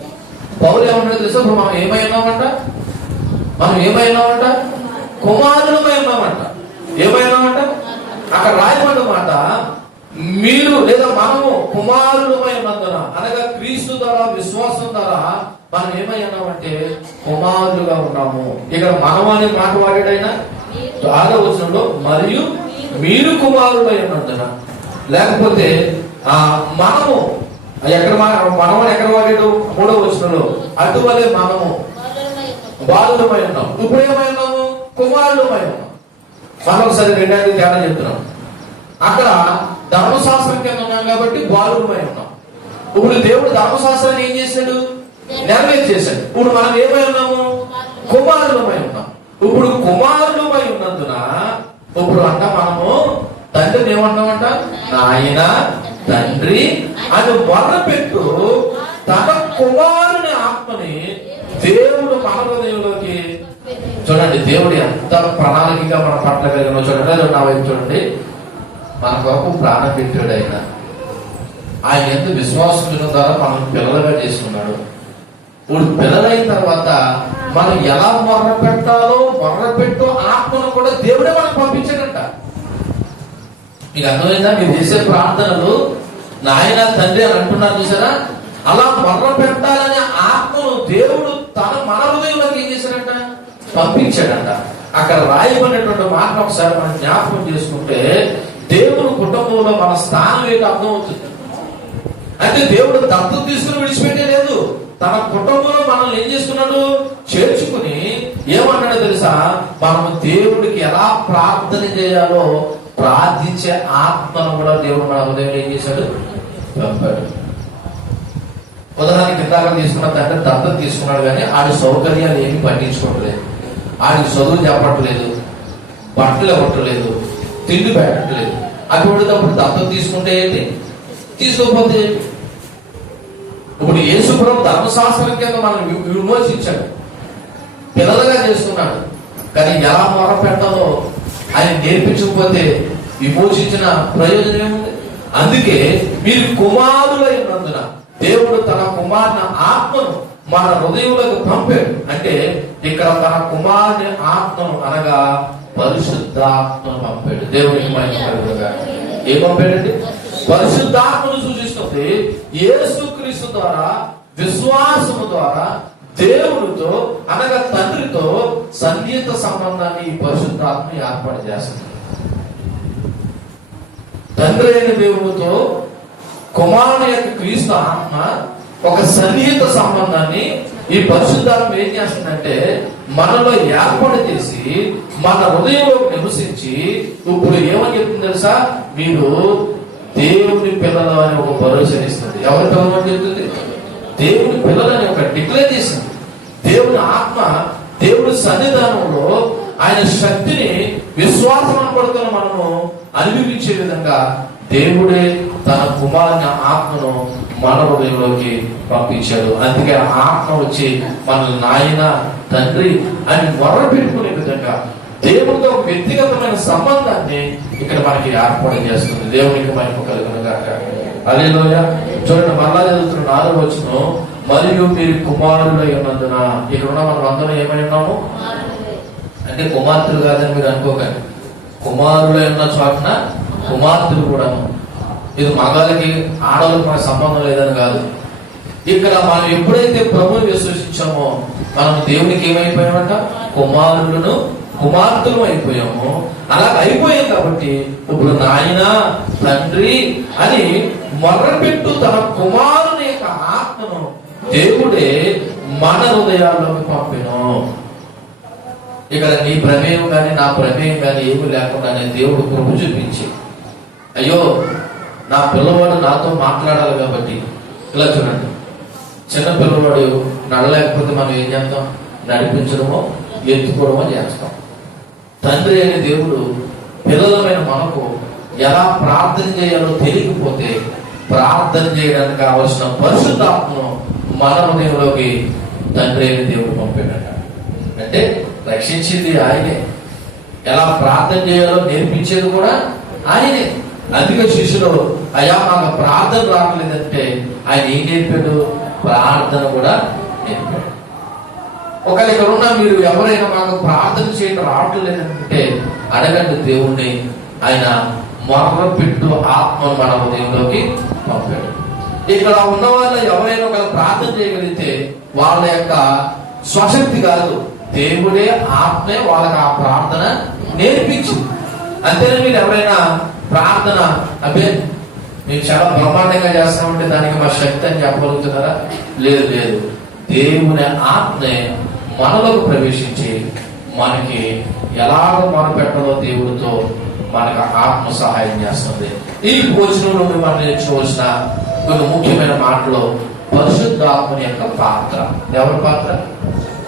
పౌలు ఏమన్నా తెలుసా, ఇప్పుడు మనం ఏమైనామంట? కుమారులమై ఉన్నామంట. ఏమైనామంట? అక్కడ రాయబడ్డ మాట, మీరు లేదా మనము కుమారులమై ఉన్నందున, అనగా క్రీస్తు ద్వారా, విశ్వాసం ద్వారా మనం ఏమై ఉన్నామంటే కుమారులుగా ఉన్నాము. ఇక్కడ మనం అనే మాట వాడాడైనా 6వ వచనంలో మరియు మీరు కుమారులై ఉన్నందున, లేకపోతే మనము ఎక్కడ మనమని ఎక్కడ వాడాడు? 3వ వచనంలో అటువలే మనము బాలులమై ఉన్నాం. ఇప్పుడు ఏమై ఉన్నాము? కుమారులమై ఉన్నాం. మనం ఒకసారి రెండేది తేడా చెప్తున్నాం. అక్కడ ధర్మశాస్త్రం కింద ఉన్నాం కాబట్టి బాలులమై ఉన్నాం. ఇప్పుడు దేవుడు ధర్మశాస్త్రాన్ని ఏం చేశాడు? నెరవేర్చేశాడు. ఇప్పుడు మనం ఏమై ఉన్నాము? కుమారులమై ఉన్నాం. ఇప్పుడు కుమారులమై ఉన్నందున ఇప్పుడు అంట మనము తండ్రిని ఏమన్నామంట? నాయన తండ్రి అని మొర్రపెట్టు తన కుమారుని ఆత్మని దేవుడు మన హృదయంలోకి. చూడండి, దేవుడు ఎంత ప్రణాళికగా మన పట్ల కలిగిన. చూడండి, నా వైపు చూడండి. మన కొరకు ప్రాణం పెట్టాడు ఆయన. ఆయన ఎంత విశ్వాసం ద్వారా మనం పిల్లలుగా చేసుకున్నాడు. ఇప్పుడు పిల్లలైన తర్వాత మనం ఎలా మొర్రపెట్టు ఆత్మను కూడా దేవుడే మనకు పంపించాడంట. మీకు అర్థమైందా? మీరు చేసే ప్రార్థనలు నాయన తండ్రి అని అంటున్నారు చూసారా? అలా మొర్రపెట్టాలనే ఆత్మను దేవుడు మన హృదయంలోకి ఏం చేశాడంట? పంపించాడంట. అక్కడ రాయబడినటువంటి మాట ఒకసారి మనం జ్ఞాపకం చేసుకుంటే, దేవుడు కుటుంబంలో మన స్థానం ఏంటో అర్థమవుతుంది. అంటే దేవుడు దత్తత తీసుకుని విడిచిపెట్టే లేదు. తన కుటుంబంలో మనల్ని ఏం చేసుకున్నాడు? చేర్చుకుని ఏమన్నాడో తెలుసా? మనము దేవుడికి ఎలా ప్రార్థన చేయాలో ప్రార్థించే ఆత్మను కూడా దేవుడు మన హృదయంలో ఏం చేశాడు? పంపాడు. ఉదాహరణకి ఇందాక తీసుకున్న తండ్రి దత్తత తీసుకున్నాడు, కానీ ఆడి సౌకర్యాలు ఏమి పట్టించుకోవట్లేదు. ఆడికి చదువు చెప్పట్లేదు, బట్టలు ఇవ్వట్లేదు, తిండి పెట్టట్లేదు. అటువంటిప్పుడు దత్తత తీసుకుంటే ఏంటి, తీసుకోకపోతే ఏంటి? ఇప్పుడు యేసు ప్రభు ధర్మశాస్త్రం కింద మనం విమోచించాడు, పిల్లలుగా చేసుకున్నాడు. కానీ ఎలా మొరపెట్టాలో ఆయన నేర్పించకపోతే విమోచించిన ప్రయోజనం ఏముంది? అందుకే మీరు కుమారులై ఉన్నందున దేవుడు తన కుమారుని ఆత్మను మన హృదయంలోకి పంపాడు. అంటే ఇక్కడ తన కుమారుని ఆత్మను అనగా పరిశుద్ధాత్మను పంపాడు. దేవునికి మహిమ కలుగునుగా. ఏం పంపాడండి? పరిశుద్ధాత్మను సూచిస్తుంది. యేసుక్రీస్తు ద్వారా, విశ్వాసము ద్వారా దేవుడితో అనగా తండ్రితో సన్నిహిత సంబంధాన్ని ఈ పరిశుద్ధాత్మ ఏర్పాటు చేస్తుంది. తండ్రి అయిన దేవుడితో కుమారుని యొక్క క్రీస్తు ఆత్మ ఒక సన్నిహిత సంబంధాన్ని ఈ పరిశుద్ధాత్మ ఏం చేస్తుందంటే మనలో ఏర్పాటు చేసి మన హృదయంలో నివసించి ఇప్పుడు ఏమని చెప్తుంది తెలుసా? మీరు దేవుని పిల్లలు అని ఒక భరోసా ఇస్తుంది. ఎవరి పిల్లలు అని చెప్తుంది? దేవుని పిల్లలని ఒక డిక్లేర్ చేసింది. దేవుని ఆత్మ దేవుడి సన్నిధానంలో ఆయన శక్తిని విశ్వాసం పడుతున్న మనము అనుభవించే విధంగా దేవుడే తన కుమారుని ఆత్మను మన హృదయంలోకి పంపించాడు. అందుకే ఆత్మ వచ్చి మనల్ని నాయన తండ్రి అని మొర్ర పెట్టుకునే విధంగా దేవుడితో ఒక వ్యక్తిగతమైన సంబంధాన్ని ఇక్కడ మనకి ఏర్పాటు చేస్తుంది. దేవునికి మహిమ కలుగును గాక. హల్లెలూయా. చూడండి, మరలా చదువుతున్న 4వ వచనం, మరియు మీరు కుమారులై ఉన్నందున. ఇక్కడ ఉన్న మనం అందరం ఏమై ఉన్నాము అంటే కుమార్తెలు కాదని మీరు అనుకోకండి. కుమారులై ఉన్న చోటన కుమార్తెలు కూడా. ఇది మగాళ్ళకి ఆడవాళ్ళకి మనకు సంబంధం లేదని కాదు. ఇక్కడ మనం ఎప్పుడైతే ప్రభువుని విశ్వసించామో మనం దేవునికి ఏమైపోయామంట, కుమారులను కుమార్తెలు అయిపోయాము. అలా అయిపోయాం కాబట్టి ఇప్పుడు నాయన తండ్రి అని మొర్రపెట్టు తన కుమారుని యొక్క ఆత్మను దేవుడే మన హృదయాల్లోకి పంపెను. ఇక్కడ నీ ప్రమేయం కానీ నా ప్రమేయం కానీ ఏమీ లేకుండానే దేవుడు కృప చూపించి, అయ్యో నా పిల్లవాడు నాతో మాట్లాడాలి కాబట్టి. ఇలా చూడండి, చిన్న పిల్లవాడు నడలేకపోతే మనం ఏం చేస్తాం, నడిపించడమో ఎత్తుకోవడమో చేస్తాం. తండ్రి అనే దేవుడు పిల్లలమైన మనకు ఎలా ప్రార్థన చేయాలో తెలియకపోతే ప్రార్థన చేయడానికి కావలసిన పరిశుద్ధాత్మను మన హృదయంలోకి తండ్రి అనే దేవుడు పంపాడట. అంటే రక్షించింది ఆయనే, ఎలా ప్రార్థన చేయాలో నేర్పించేది కూడా ఆయనే. అందుకే శిష్యులు, అయ్యా మాకు ప్రార్థన రావట్లేదంటే ఆయన ఏం నేర్పాడు, ప్రార్థన కూడా నేర్పాడు. ఒకవేళ ఇక్కడ ఉన్న మీరు ఎవరైనా మాకు ప్రార్థన చేయడం రావట్లేదంటే అడగండి దేవుణ్ణి. ఆయన మొర్రపెట్టు ఆత్మను మన హృదయంలోకి పంపాడు. ఇక్కడ ఉన్న వాళ్ళు ఎవరైనా ఒకవేళ ప్రార్థన చేయగలిగితే వాళ్ళ యొక్క స్వశక్తి కాదు, దేవుడే ఆత్మే వాళ్ళకి ఆ ప్రార్థన నేర్పించింది. అంతేనా? మీరు ఎవరైనా ప్రార్థన అబ్బే మేము చాలా బ్రహ్మాండంగా చేస్తామంటే దానికి మా శక్తి అని చెప్పగలుగుతున్నారా? లేదు లేదు. దేవుని ఆత్మే మనలోకి ప్రవేశించి మనకి ఎలాగ మొరపెట్టాలో దేవుడితో మనకు ఆత్మ సహాయం చేస్తుంది. ఈ భోజనం నుండి మనం నేర్చుకోవాల్సిన కొన్ని ముఖ్యమైన మాటలు పరిశుద్ధాత్మని యొక్క పాత్ర. ఎవరి పాత్ర?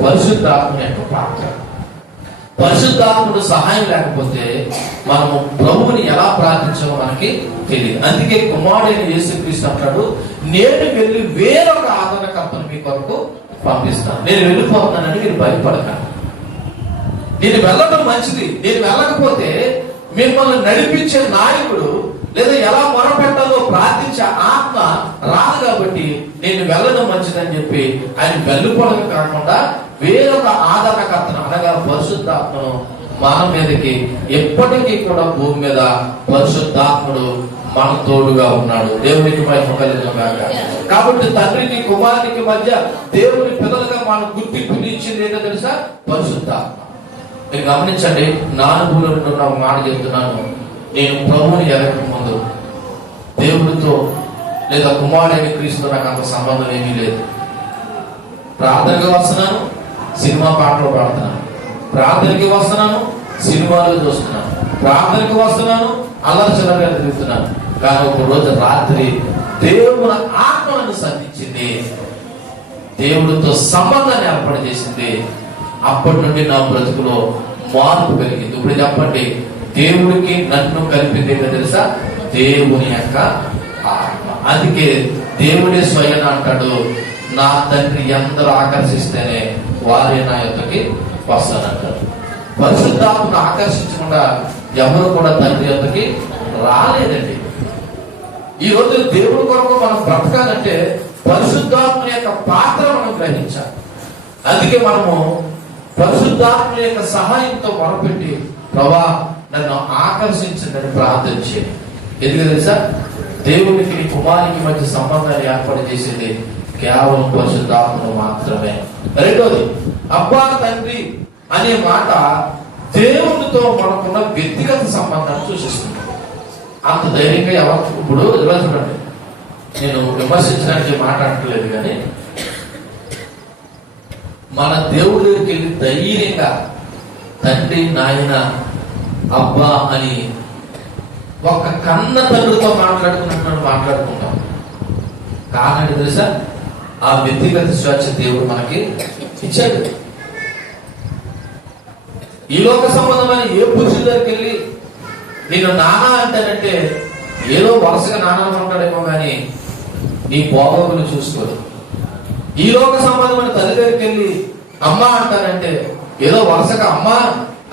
పరిశుద్ధాత్మని యొక్క పాత్ర. పరిశుద్ధాత్ముడు సహాయం లేకపోతే మనము ప్రభువుని ఎలా ప్రార్థించాలో మనకి తెలియదు. అందుకే కుమారుడైన యేసుక్రీస్తు అంటాడు, నేను వెళ్ళి వేరొక ఆదరణకర్తను మీ కొరకు పంపిస్తాను. నేను వెళ్ళిపోతున్నానని మీరు భయపడకండి. నేను వెళ్ళడం మంచిది. నేను వెళ్ళకపోతే మిమ్మల్ని నడిపించే నాయకుడు లేదా ఎలా మొరపెట్టాలో ప్రార్థించే ఆత్మ రాదు. కాబట్టి నేను వెళ్ళడం మంచిదని చెప్పి ఆయన వెళ్ళిపోవడం కాకుండా వేరొక ఆదరణకర్తను అనగా పరిశుద్ధాత్మను మన మీదకి ఎప్పటికీ కూడా భూమి మీద పరిశుద్ధాత్ముడు మన తోడుగా ఉన్నాడు. దేవునికి మహిమ కలుగును గాక. కాబట్టి తండ్రికి కుమారునికి మధ్య దేవుని పిల్లలుగా మనం గుర్తింపుని ఇచ్చింది ఏంటో తెలుసా? పరిశుద్ధాత్మ. మీరు గమనించండి, నా అనుభవంలో ఉన్న ఒక మాట చెప్తున్నాను. నేను ప్రభువుని ఎరగక ముందు దేవుడితో లేదా కుమారుడైన క్రీస్తుతో నాకు అంత సంబంధం ఏమీ లేదు. ప్రార్థనకి వస్తున్నాను, సినిమా పాటలు పాడుతున్నాను. ప్రార్థనకి వస్తున్నాను, సినిమాలు చూస్తున్నాను. ప్రార్థనకి వస్తున్నాను, అల్లరిచలగా తిరుగుతున్నాను. కానీ ఒక రోజు రాత్రి దేవుని ఆత్మను సంధించింది, దేవుడితో సంబంధాన్ని ఏర్పాటు చేసింది. అప్పటి నుండి నా బ్రతుకులో మార్పు కలిగింది. ఇప్పుడు చెప్పండి, దేవుడికి నన్ను కలిపింది ఏంటో తెలుసా? దేవుని యొక్క ఆత్మ. అందుకే దేవుడే స్వయం అంటాడు, నా తండ్రి ఎందరూ ఆకర్షిస్తేనే వారే నా యొక్కకి వస్తానంటారు. పరిశుద్ధాత్మను ఆకర్షించకుండా ఎవరు కూడా తండ్రి యొక్కకి రాలేదండి. ఈ రోజు దేవుడి కొరకు మనం బ్రతకాలంటే పరిశుద్ధాత్మ యొక్క పాత్ర మనం గ్రహించాలి. అందుకే మనము పరిశుద్ధాత్మ యొక్క సహాయంతో మొరపెట్టి, ప్రభా నన్ను ఆకర్షించండి ప్రార్థన చేయండి. ఎందుకు తెలుసా? దేవునికి కుమారునికి మధ్య సంబంధాన్ని ఏర్పాటు చేసేది కేవలం పరిశుద్ధాత్మను మాత్రమే. రెండోది, అబ్బా తండ్రి అనే మాట దేవునితో మనకున్న వ్యక్తిగత సంబంధాన్ని సూచిస్తుంది. అంత ధైర్యంగా ఎవరు ఇప్పుడు ఇలా చూడండి, నేను విమర్శించడానికి మాట్లాడట్లేదు, కానీ మన దేవుడి దగ్గరికి వెళ్ళి ధైర్యంగా తండ్రి నాయన అబ్బా అని ఒక కన్న తండ్రితో మాట్లాడుకున్నట్టు మాట్లాడుకుంటాం. కారణం తెలుసా? ఆ వ్యక్తిగత స్వేచ్ఛ దేవుడు మనకి ఇచ్చాడు. ఈ లోక సంబంధమైన ఏ పురుషుడి దగ్గరికి వెళ్ళి నేను నానా అంటానంటే ఏదో వరుసగా నానా ఉంటాడేమో కానీ నీ బాగోగులు చూసుకోదు. ఈ లోక సంబంధమైన తల్లి దగ్గరికి వెళ్ళి అమ్మ అంటానంటే ఏదో వరుసగా అమ్మ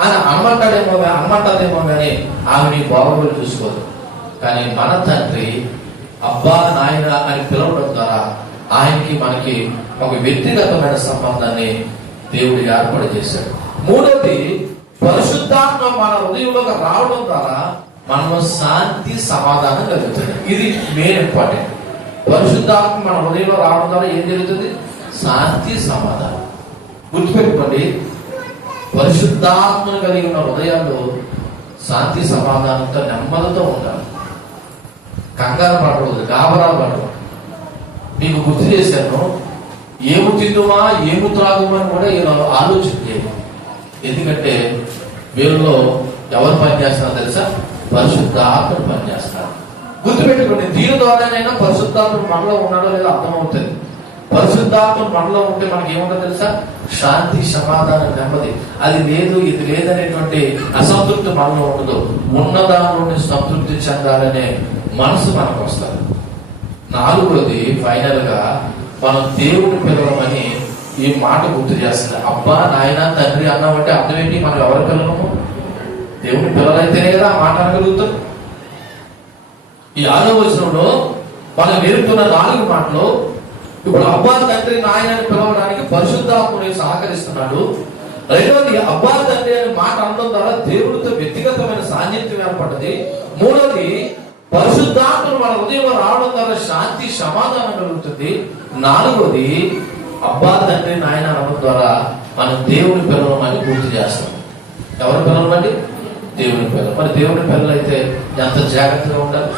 అని అనమంటదేమో కానీ ఆమె నీ బాగోగులు చూసుకోదు. కానీ మన తండ్రి అబ్బా నాయన అని పిలవడం ద్వారా ఆయనకి మనకి ఒక వ్యక్తిగతమైన సంబంధాన్ని దేవుడు ఏర్పాటు చేశాడు. మూడవది, పరిశుద్ధాత్మ మన హృదయంలోకి రావడం ద్వారా మనలో శాంతి సమాధానం కలుగుతుంది. ఇది మెయిన్ ఇంపార్టెంట్. పరిశుద్ధాత్మ మన హృదయంలో రావడం ద్వారా ఏం జరుగుతుంది? శాంతి సమాధానం. గుర్తుపెట్టుకోండి, పరిశుద్ధాత్మను కలిగి ఉన్న హృదయాల్లో శాంతి సమాధానంతో నెమ్మదితో ఉండాలి. కంగారు పడకూడదు, గాబరా పడకూడదు. మీకు గుర్తు చేశాను, ఏము తిందుమా ఏము త్రాగుమని కూడా ఈరోజు ఆలోచన చేయాలి. ఎందుకంటే వీళ్ళలో ఎవరు పనిచేస్తున్నారో తెలుసా? పరిశుద్ధాత్మను పనిచేస్తున్నారు. గుర్తుపెట్టుకోండి, దీని ద్వారానైనా పరిశుద్ధాత్మ మనలో ఉన్నాడో లేదో అర్థమవుతుంది. పరిశుద్ధాత్మ మనలో ఉంటే మనకి ఏముంటుందో తెలుసా? శాంతి, సమాధానం, నెమ్మది. అది లేదు ఇది లేదనేటువంటి అసంతృప్తి మనలో ఉండదు. ఉన్నదానిలోని సంతృప్తి చెందాలనే మనసు మనకు వస్తుంది. నాలుగోది, ఫైనల్ గా మనం దేవుని పిలవమని ఈ మాట గుర్తు చేస్తుంది. అబ్బా నాయన తండ్రి అన్నామంటే అర్థం ఏంటి? మనం ఎవరి పిల్లలము? దేవుని పిల్లలైతేనే కదా ఆ మాట అనగలుగుతాం. ఈ 6వ వచనంలో మనం నేర్పుతున్న 4 మాటలు, ఇప్పుడు అబ్బా తండ్రి నాయన అని పిలవడానికి పరిశుద్ధాత్ముడు సహకరిస్తున్నాడు. రెండవది, అబ్బా తండ్రి అనే మాట అనడం ద్వారా దేవుడితో వ్యక్తిగతమైన సాన్నిధ్యం ఏర్పడ్డది. మూడవది, పరిశుద్ధాత్మను మన హృదయంలో రావడం ద్వారా శాంతి సమాధానం కలుగుతుంది. నాలుగవది, అబ్బా తండ్రి నాయన అనడం ద్వారా మనం దేవుని పిల్లలని గుర్తు చేస్తాం. ఎవరి పిల్లలండి? దేవుని పిల్లలు. మరి దేవుని పిల్లలు అయితే ఎంత జాగ్రత్తగా ఉండాలి,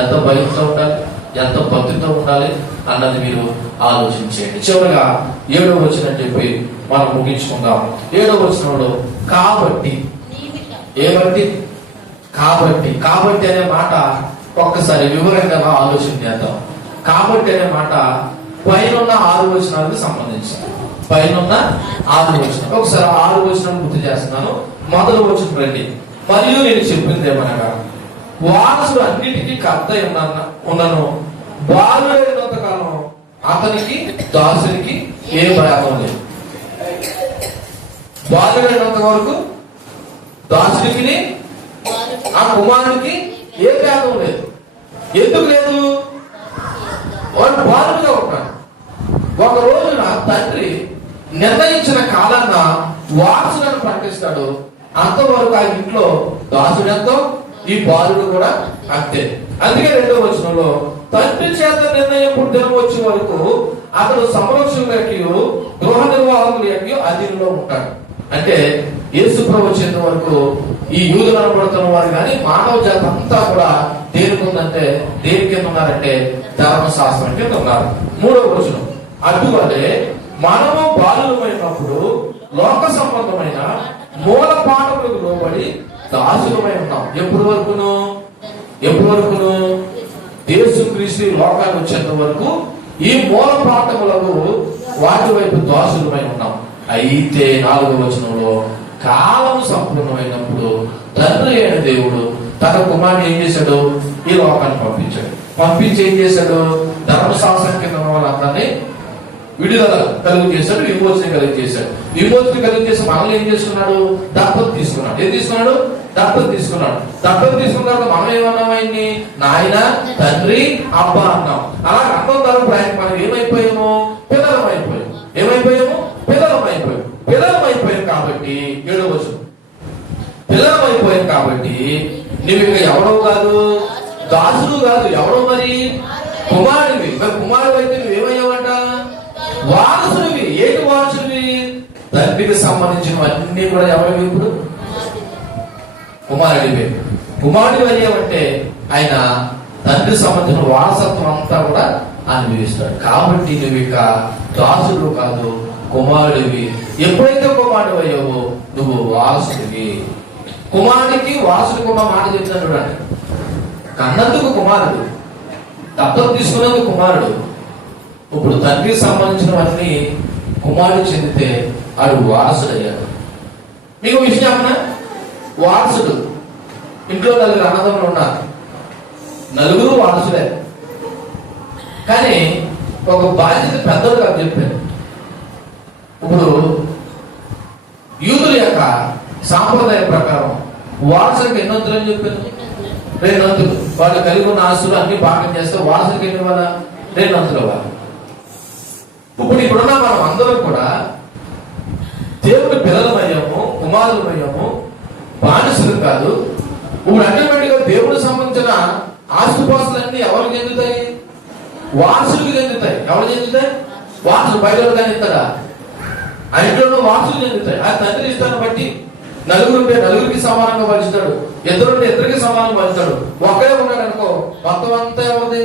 ఎంత భయంతో ఉండాలి, ఎంత భక్తితో ఉండాలి అన్నది మీరు ఆలోచించేయండి. చివరిగా 7వ వచనం చెప్పి మనం ముగించుకుందాం. 7వ వచనంలో కాబట్టి, ఏమంటే కాబట్టి అనే మాట ఒక్కసారి వివరంగా ఆలోచన చేద్దాం. కాబట్టి అనే మాట పైనున్న 6 వచనాలకు సంబంధించింది. పైనున్న 6 వచనం ఒకసారి 6 వచనం గుర్తు చేస్తున్నాను. మొదటి వచనం రండి. మరియు నేను చెప్పింది ఏమనగా, వారసుడు అన్నిటికీ కర్త ఉన్నను, బాలుడైనంత కాలం అతనికి దాసునికి ఏ భేదం లేదు. బాలుడైనంత వరకు దాసుడికి ఆ కుమారుడికి ఏ భేదం లేదు. ఎందుకు లేదు? వాడు బాలుడుగా ఉంటాడు. ఒక రోజున తండ్రి నిర్ణయించిన కాలాన్న వారసులను ప్రకటిస్తాడు. అంతవరకు ఆ ఇంట్లో దాసుడు ఎంతో, ఈ బాలుడు కూడా అంతే. అందుకే 2వ వచనంలో తండ్రి చేత నిర్ణయం దినం వచ్చే వరకు అతడు సంరక్షకులకి గృహ నిర్వాహకులకి అధీనంలో ఉంటాడు. అంటే యేసు ప్రభు వచ్చేంత వరకు ఈ యూదులు అనబడుతున్న వారు కానీ మానవ జాతి అంతా కూడా దేనికి ఉందంటే, దేని కింద ఉన్నారంటే ధర్మశాస్త్రం కింద ఉన్నారు. 3వ వచనం, అటువలే మనము బాలులమైనప్పుడు లోక సంబంధమైన మూల పాఠములకు లోబడి దాసులమై ఉన్నాం. ఎప్పటి వరకును యేసుక్రీస్తు లోకానికి వచ్చేంత వరకు ఈ మూల పాఠములకు వాటి వైపు దాసులమై ఉన్నాం. అయితే 4వ వచనంలో కాలం సంపూర్ణమైనప్పుడు తండ్రి అయిన దేవుడు తన కుమారుని ఏం చేశాడు? ఈ లోకాన్ని పంపించి ఏం చేశాడు? ధర్మశాస్త్రం కింద ఉన్న వాళ్ళందరినీ విడుదల కలుగు చేశాడు, విమోచన కలుగు చేశాడు. విమోచన కలుగు చేసి మనల్ని ఏం చేసుకున్నాడు? దత్తత తీసుకున్నాడు. ఏం తీసుకున్నాడు? దత్తత తీసుకున్నాడు. దత్తత తీసుకున్న తర్వాత మనం ఏమన్నాం? ఆయన్ని నాయన, తండ్రి, అబ్బా అన్నాం. అలా అర్థం తర్వాత ఆయన మనం ఏమైపోయాము? పిల్లలం అయిపోయాము. కాబట్టి 7వ వచనం, పిల్లలం అయిపోయాం కాబట్టి నువ్వు ఇక ఎవడో కాదు, దాసుడు కాదు, ఎవడో మరి కుమారుడివి. మరి కుమారుడు అయితే నువ్వేమయ్యావంట? వారసుడివి. ఏంటి వారసుడివి? తండ్రికి సంబంధించినవన్నీ కూడా ఎవరివి? ఇప్పుడు కుమారుడివి. కుమారుడు అయ్యావంటే ఆయన తండ్రికి సంబంధించిన వారసత్వం అంతా కూడా అనుభవిస్తాడు. కాబట్టి నువ్వు ఇక దాసుడు కాదు, కుమారుడివి. ఎప్పుడైతే కుమారుడు అయ్యావో నువ్వు వారసుడివి. కుమారుడికి వారసుడికి ఒక మాట చెప్తాను చూడండి. కన్నందుకు కుమారుడు, దత్తత తీసుకున్నందుకు కుమారుడు. ఇప్పుడు తండ్రికి సంబంధించినవన్నీ కుమారుడు చెందితే ఆడు వారసుడు అయ్యాడు. మీకు విషయం అన్నా, వారసుడు ఇంట్లో 4 అన్నదమ్ములు ఉన్నారు, 4 వారసులే. కానీ ఒక బాధ్యత పెద్దలు కాదు చెప్పారు. ఇప్పుడు యూదుల యొక్క సాంప్రదాయ ప్రకారం వారసులకు ఎన్ని వంతులు అని చెప్పారు? 2 వంతులు. వాళ్ళు కలిగి ఉన్న ఆస్తులు అన్ని భాగం చేస్తే వారసులకు ఎన్ని ఇవ్వాలా? 2 వంతులు ఇవ్వాలి. ఇప్పుడున్న మనం అందరం కూడా దేవుడి పిల్లలమయ్యాము, కుమారులమయ్యాము, బానిసలు కాదు. ఇప్పుడు అల్టిమేట్గా దేవుడికి సంబంధించిన ఆస్తుపాస్తులన్నీ ఎవరికి చెందుతాయి? వారసులకు చెందుతాయి. ఎవరు చెందుతాయి? వారసులు. బయట కానీ ఇస్తారా? ఆ ఇంట్లో వారసులు చెందుతాయి. ఆ తండ్రి ఇష్టాన్ని బట్టి నలుగురుంటే నలుగురికి సమానంగా పంచుతాడు, ఇద్దరుంటే ఇద్దరికి సమానంగా పంచుతాడు. ఒక్కడే ఉన్నాడు అనుకో, మొత్తం అంతా ఎవరిది?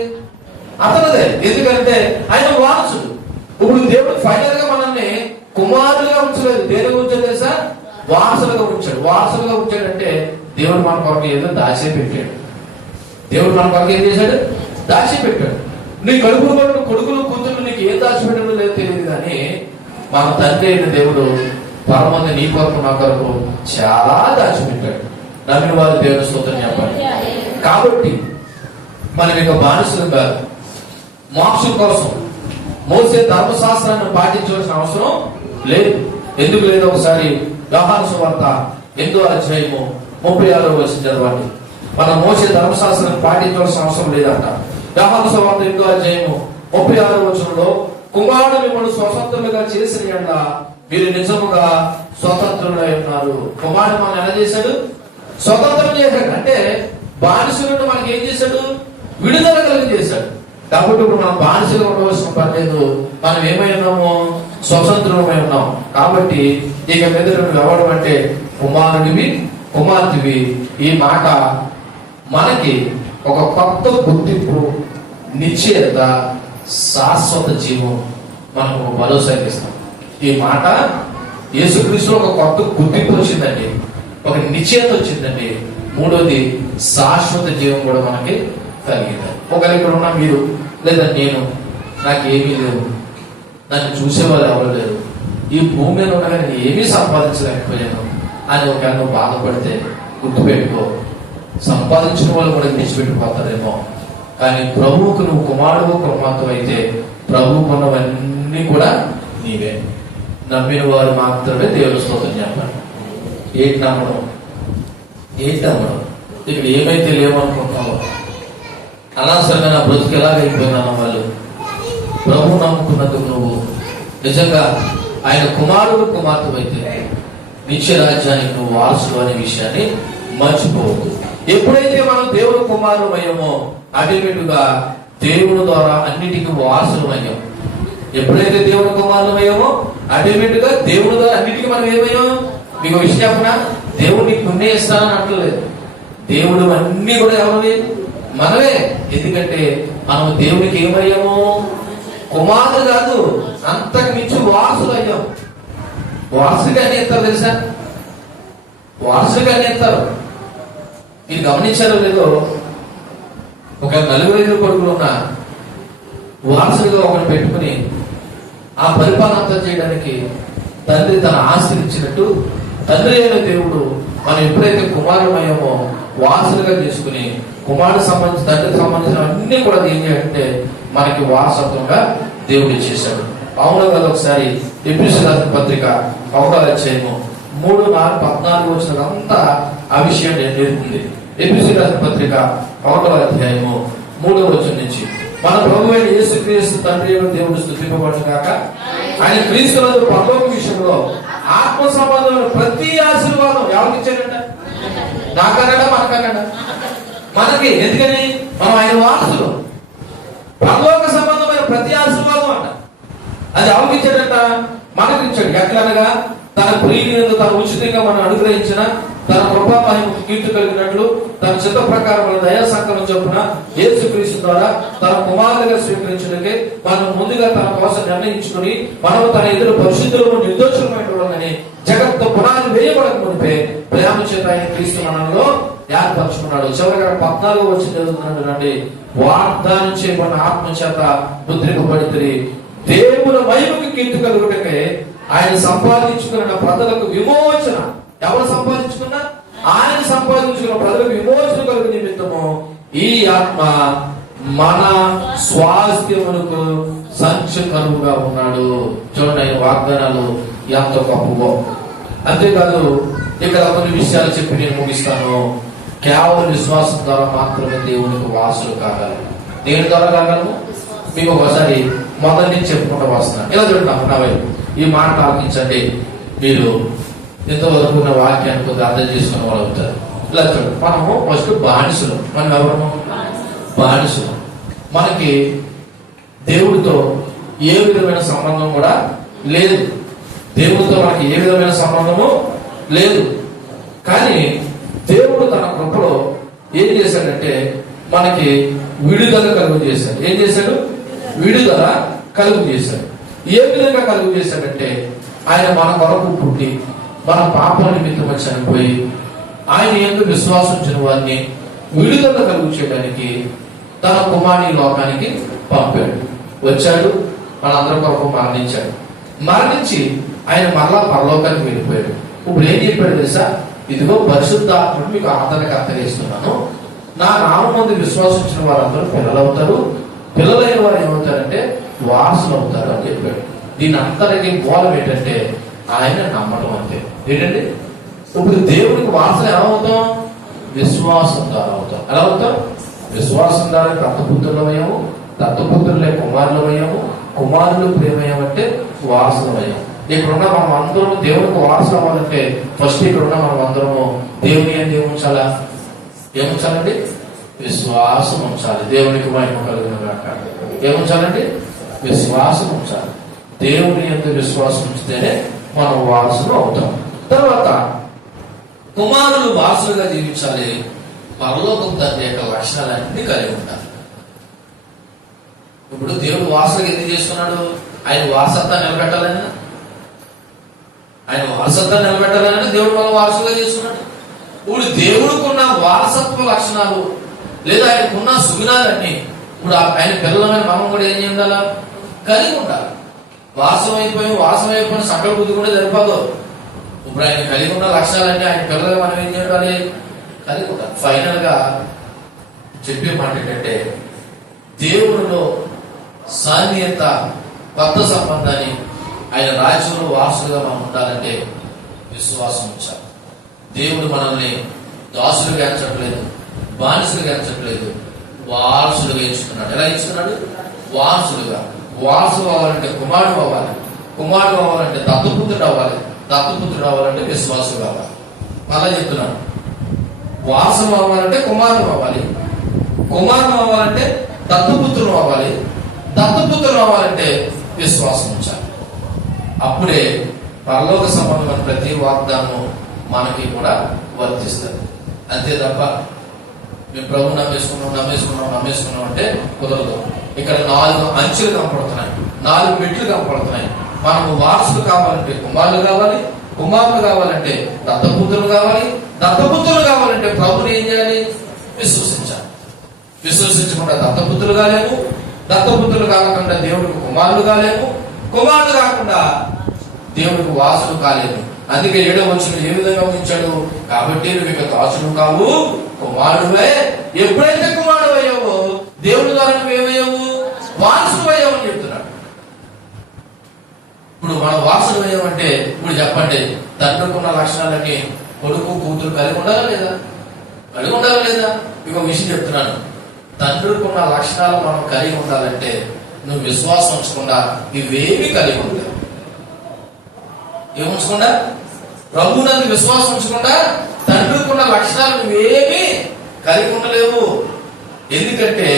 అతనిదే. ఎందుకంటే ఆయన వారసుడు. ఇప్పుడు దేవుడు ఫైనల్ గా మనల్ని కుమారులుగా ఉంచలేదు. దేనిగా ఉంచాడు తెలుసా? వారసులుగా ఉంచాడు. వారసులుగా ఉంచాడంటే దేవుడు మన కొరకు ఏదో దాచి పెట్టాడు. దేవుడు మన కొరకు ఏం చేశాడు? దాచి పెట్టాడు. నీ కడుపులు కొడుకు కొడుకులు కూతురు నీకు ఏం దాచిపెట్టడం లేదో తెలియదు, కానీ మన తండ్రి అయిన దేవుడు పరమంది నీ కొరకు నా కొరకు చాలా దాచిపెట్టాడు. నమ్మిన వారు దేవుని స్తోత్రం చెప్పండి. కాబట్టి మనం ఇక బానిసలు కాదు. మోక్షం కోసం మోసే ధర్మశాస్త్రాన్ని పాటించవలసిన అవసరం లేదు. ఎందుకు లేదు? ఒకసారి యోహాను సువార్త 8వ అధ్యాయము 36వ వచనం చదవండి. మనం మోసే ధర్మశాస్త్రాన్ని పాటించవలసిన అవసరం లేదంట. యోహాను సువార్త 8వ అధ్యాయము 36వ వచనంలో, కుమారుడు మిమ్మల్ని స్వతంత్రులుగా చేసిన యెడల మీరు నిజముగా స్వతంత్రులై ఉన్నారు. కుమారుడు మనం ఎలా చేశాడు? స్వతంత్రం చేశాడు. అంటే బానిసలను మనకి ఏం చేశాడు? విడుదల కలిగి చేశాడు. కాబట్టి ఇప్పుడు మనం బానిసగా ఉండవలసిన పని లేదు. మనం ఏమై ఉన్నాము? స్వతంత్రమై ఉన్నాం. కాబట్టి ఇక మీద నువ్వు ఎవడు అంటే కుమారుడివి, కుమార్తెవి. ఈ మాట మనకి ఒక కొత్త గుర్తింపు, నిశ్చయత, శాశ్వత జీవం మనకు భరోసా ఇస్తాం. ఈ మాట యేసుక్రీస్తులో ఒక కొత్త గుర్తింపు వచ్చిందండి, ఒక నిశ్చయత వచ్చిందండి. మూడోది శాశ్వత జీవం కూడా మనకి కలిగింది. ఒకవేళ ఇక్కడ ఉన్న మీరు లేదా నేను, నాకు ఏమీ లేదు, నన్ను చూసేవాళ్ళు ఎవరు లేరు, ఈ భూమి మీద ఉండగా నేను ఏమీ సంపాదించలేకపోయాను అని ఒకవేళ నువ్వు బాధపడితే గుర్తుపెట్టుకో, సంపాదించిన వాళ్ళు కూడా విడిచిపెట్టిపోతారేమో. కానీ ప్రభువుకు నువ్వు కుమారుడు కుమార్తె అయితే ప్రభువుకున్నవన్నీ కూడా నీవే. నమ్మిన వారు మాత్రమే దేవుని స్తోత్రం చెప్పండి. ఏంటి నమ్మడం? ఇక్కడ ఏమైతే లేవనుకుంటున్నావో, అనవసరంగా నా బ్రతుకు ఎలాగైపోయినాను వాళ్ళు. ప్రభు నమ్ముకున్నందుకు నువ్వు నిజంగా ఆయన కుమారుడు కుమార్తె అయితే నిత్య రాజ్యానికి నువ్వు వారసుడు అనే విషయాన్ని మర్చిపోవద్దు. ఎప్పుడైతే మనం దేవుడు కుమారుమయ్యామో అల్టిమేట్గా దేవుడు ద్వారా అన్నిటికీ వారసులమయ్యాం. ఎప్పుడైతే దేవుడు కుమారులమయ్యామో అల్టిమేట్గా దేవుడు ద్వారా అన్నిటికీ మనం ఏమయ్యాం? మీకు విషయం చెప్పినా, దేవుడు నీకు పుణ్యం ఇస్తానని అంటలేదు. దేవుడు అన్ని కూడా ఎవరివి? మనమే. ఎందుకంటే మనం దేవుడికి ఏమయ్యాము? కుమారుడు కాదు, అంతకు మించి వారసులు అయ్యాం. వారసులుగా అన్ని ఎత్తారు తెలుసా? వారసులుగా అన్ని ఎత్తారు. మీరు గమనించారో లేదో, ఒక 4 కొడుకులు ఉన్న వారసులుగా ఒకరు పెట్టుకుని ఆ పరిపాలన అంతా చేయడానికి తండ్రి తన ఆస్తిని ఇచ్చినట్టు, తండ్రి అయిన దేవుడు మనం ఎప్పుడైతే కుమారుమయ్యామో వారసులుగా చేసుకుని కుమారుడు సంబంధించిన తండ్రికి సంబంధించిన అన్ని కూడా ఏం చేయాలంటే మనకి వారసత్వంగా దేవుడు చేశాడు. అవును కదా? ఒకసారి ఎఫెసీయుల రాసిన పత్రిక 1వ అధ్యాయము 3, 4, 14 వచ్చినంతా ఆ విషయం నేర్పుతుంది. ఎఫెసీయుల రాసిన పత్రిక 1వ అధ్యాయము 3వ వచనం నుంచి, మన ప్రభువైన యేసుక్రీస్తు తండ్రి అయిన దేవుడు స్తుతింపబడును గాక. ఆయన క్రీస్తునందు పరలోక విషయంలో ఆత్మ సంబంధమైన ప్రతి ఆశీర్వాదం ఎవరికి ఇచ్చాడంట? నాకన్నాడా? మనకన్నాడా? మనకి. ఎందుకని? మనం ఆయన వారసులు. పరలోక సంబంధమైన ప్రతి ఆశీర్వాదం అంట అది ఎవరికి ఇచ్చాడంట? మనకి ఇచ్చాడు. ఎట్లనగా తన ప్రియుని తన ఉచితంగా మనం అనుగ్రహించిన తన కృపా మహిమకు కీర్తి కలిగినట్లు తన చిత్త ప్రకారం దయా సంకల్పం చొప్పున యేసుక్రీస్తు ద్వారా తన కుమారులుగా స్వీకరించడానికి మనం ముందుగా తన కోసం నిర్ణయించుకుని మనం తన ఎదురు పరిశుద్ధులను నిర్దోషమైనని జగత్తు పునాది వేయబడక మునిపే ప్రేమ చేత ఆయన క్రీస్తు మనలో ఏర్పరచుకున్నాడు. చివరిగా 14వ వచనం, వాగ్దానం చేయబడిన ఆత్మ చేత ముద్రింపబడి దేవుని మహిమకు కీర్తి కలుగుటకే ఆయన సంపాదించుకున్న ప్రజలకు విమోచన. ఎవరు సంపాదించుకున్నా? ఆయన సంపాదించుకున్న ప్రజలకు విమోచన కలుగు నిమిత్తము ఈ ఆత్మ మన స్వాస్థ్యములకు సంచకరువుగా ఉన్నాడు. చూడండి, ఆయన వాగ్దానాలు ఎంత గొప్పవో. అంతేకాదు ఇక్కడ కొన్ని విషయాలు చెప్పి నేను ముగిస్తాను. కేవలం విశ్వాసం ద్వారా మాత్రమే దేవునికి వారసులు కాగలరు. దేని ద్వారా కాగలము? మీకు ఒకసారి మొదటి నుంచి చెప్పుకుంటూ వస్తున్నాను. ఇలా చూడండి, ఈ మాట ఆలోచించండి. మీరు ఎంతవరకు ఉన్న వాక్యాన్ని కొద్దిగా అర్థం చేసుకున్న వాళ్ళు అవుతారు. ఇలా చూడండి, మనము ఫస్ట్ బానిసలు. మనం ఎవరము? బానిసలు. మనకి దేవుడితో ఏ విధమైన సంబంధం కూడా లేదు. దేవుడితో మనకి ఏ విధమైన సంబంధము లేదు. కానీ దేవుడు తన కృపలో ఏం చేశాడంటే మనకి విడుదల కలుగు చేశాడు. ఏం చేశాడు? విడుదల కలుగు చేశాడు. ఏ విధంగా కలుగు చేశాడంటే ఆయన మన కొరకు పుట్టి మన పాపల నిమిత్తం చనిపోయి ఆయన యందు విశ్వాసించిన వారిని విడుదల కలుగు చేయడానికి తన కుమారుని లోకానికి పంపాడు. వచ్చాడు, మనందరి కొరకు మరణించాడు. మరణించి ఆయన మరలా పరలోకానికి వెళ్ళిపోయాడు. ఇప్పుడు ఏం చెప్పాడు తెలుసా? ఇదిగో పరిశుద్ధాత్మను మీకు ఆదరణకర్తగా ఇస్తున్నాను. నా నామమందు విశ్వాసించిన వారందరూ పిల్లలవుతారు. పిల్లలైన వారు ఏమవుతారంటే వారసులు అవుతారు అని చెప్పాడు. దీని అంతరికి మూలం ఏంటంటే ఆయన నమ్మడం. అంతే. ఏంటండి? ఇప్పుడు దేవుడికి వారసులు ఎలా అవుతాం? విశ్వాసం ద్వారా అవుతాం. ఎలా అవుతాం? విశ్వాసం ద్వారా దత్తపుత్రులమయ్యాము, దత్తపుత్రులే కుమారులమయ్యాము, కుమారులు ప్రేమయ్యామంటే వారసులమయ్యాము. ఇక్కడున్న మనం అందరం దేవునికి వారసులు అవ్వాలంటే ఫస్ట్ ఇక్కడున్న మనం అందరము దేవుని ఏం ఉంచాలా? ఏముంచాలండి? విశ్వాసం ఉంచాలి. దేవునికి మహిమ కలిగిన గాక. ఏముంచాలండి? విశ్వాసం ఉంచాలి. దేవుని యందు విశ్వాసం ఉంచితేనే మనం వారసులు అవుతాం. తర్వాత కుమారులు వారసులుగా జీవించాలి. పరలోకం తండ్రి యొక్క లక్షణాలన్నీ కలిగి ఉంటారు. ఇప్పుడు దేవుడు వారసులుగా ఎందుకు చేస్తున్నాడు? ఆయన వారసత్వాన్ని నిలబెట్టాలని, దేవుడు మనం వారసులుగా చేస్తున్నాడు. ఇప్పుడు దేవుడికున్న వారసత్వ లక్షణాలు లేదా ఆయనకున్న సుగుణాలన్నీ ఇప్పుడు ఆయన పిల్లలమైన మనం కూడా ఏం చేయాలా? కలిగి ఉండాలి. వాసం అయిపోయిన సకల బుద్ధి కూడా సరిపోదు. ఇప్పుడు ఆయన కలిగి ఉన్న లక్షణాలన్నీ ఆయన పిల్లలు మనం ఏం చేయాలి? కలిగి ఉండాలి. ఫైనల్ గా చెప్పే మాట ఏంటంటే దేవుడిలో సాన్నిహిత కొత్త సంబంధాన్ని ఆయన రాజ్యంలో వారసులుగా మనం ఉండాలంటే విశ్వాసం ఉంచాలి. దేవుడు మనల్ని దాసులుగా ఎంచట్లేదు, బానిసలుగా ఎంచట్లేదు, వారసులుగా ఎంచుకున్నాడు. ఎలా ఎంచుకున్నాడు? వారసులుగా. వారసులు అవ్వాలంటే కుమారుడు అవ్వాలి, కుమారుడు అవ్వాలంటే దత్తపుత్రుడు అవ్వాలి, దత్తపుత్రుడు అవ్వాలంటే విశ్వాసులు అవ్వాలి. అలా చెప్తున్నాను. వారసులు అవ్వాలంటే కుమారుడు అవ్వాలి, కుమారుడు అవ్వాలంటే దత్తపుత్రుడు అవ్వాలి, దత్తపుత్రుడు అవ్వాలంటే విశ్వాసం ఉంచాలి. అప్పుడే పరలోక సంబంధమైన ప్రతి వాగ్దానం మనకి కూడా వర్తిస్తుంది. అంతే తప్ప మేము ప్రభు నమ్మేసుకున్నాం అంటే కుదరదు. ఇక్కడ 4 అంచెలు కనపడుతున్నాయి, 4 మెట్లు కనపడుతున్నాయి. మనకు వారసులు కావాలంటే కుమారులు కావాలి, కుమారులు కావాలంటే దత్తపుత్రులు కావాలి, దత్తపుత్రులు కావాలంటే ప్రభుని ఏం చేయాలి? విశ్వసించాలి. విశ్వసించకుండా దత్తపుత్రులు కాలేము, దత్తపుత్రులు కాకుండా దేవుడికి కుమారులు కాలేము, కుమారులు కాకుండా దేవుడికి వారసులు కాలేము. అందుకే 7వ వచనం ఏ విధంగా ఉంచాడు? కాబట్టి నువ్వు ఇక దాసుడు కావు, కుమారుడువే. ఎప్పుడైతే కుమారుడు అయ్యావో దేవుడి ద్వారా నువ్వేమయ్యావు? వారసుడు అయ్యావు అని చెప్తున్నాడు. ఇప్పుడు మనం వారసుడు అయ్యామంటే ఇప్పుడు చెప్పండి, తండ్రికున్న లక్షణాలన్నీ కొడుకు కూతురు కలిగి ఉండాలా లేదా? కలిగి ఉండాలా లేదా? ఇంకో విషయం చెప్తున్నాను. తండ్రికున్న లక్షణాలు మనం కలిగి ఉండాలంటే నువ్వు విశ్వాసం ఉంచకుండా ఇవేమి కలిగి ఉండలేవు. ఏముంచకుండా? ప్రభు నందు విశ్వాసం ఉంచకుండా తండ్రికున్న లక్షణాలు నువ్వేమీ కలిగి ఉండలేవు. ఎందుకంటే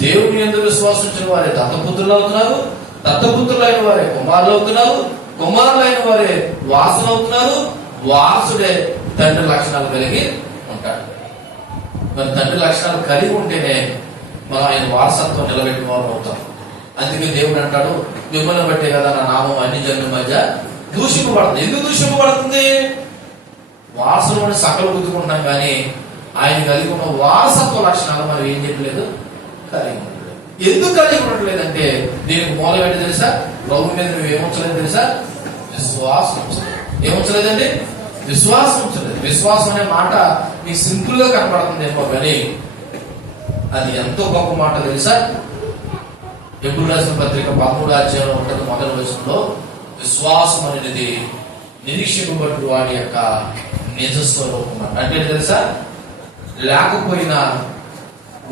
దేవుని యందు విశ్వాసించిన వారే దత్తపుత్రులు అవుతున్నారు, దత్తపుత్రులైన వారే కుమారులు అవుతున్నారు, కుమారులైన వారే వారసులు అవుతున్నారు. వారసుడే తండ్రి లక్షణాలు కలిగి ఉంటాడు. మరి తండ్రి లక్షణాలు కలిగి ఉంటేనే మనం ఆయన వారసత్వం నిలబెట్టిన వారు అవుతాం. అందుకే దేవుడు అంటాడు, మిమ్మల్ని బట్టే కదా నా నామం అన్ని జనుల మధ్య దూషింపబడుతుంది. ఎందుకు దూషింపబడుతుంది? వారసులు సకల గుద్దుకుంటున్నాం, కానీ ఆయన కలిగి ఉన్న వారసత్వ లక్షణాలు మనం ఏం చెప్పలేదు, కలిగి ఉండలేదు. ఎందుకు కలిగి ఉండట్లేదంటే దీనికి మూలం ఏంటి తెలుసా? ప్రభు మీద నువ్వు ఏముంచలేదు తెలుసా? విశ్వాసం ఉంచలేదు. ఏముంచలేదండి? విశ్వాసం ఉంచలేదు. విశ్వాసం అనే మాట మీకు సింపుల్ గా కనపడుతుందేమో, కానీ అది ఎంతో గొప్ప మాట తెలుసా? ఎబ్రాయీయులకు రాసిన పత్రిక 13వ అధ్యాయంలో ఉంటుంది. మొదటి వచనంలో విశ్వాసం అనేది నిరీక్షింపబడు వాడి యొక్క నిజ స్వరూపం అంటే ఏంటి తెలుసా? లేకపోయినా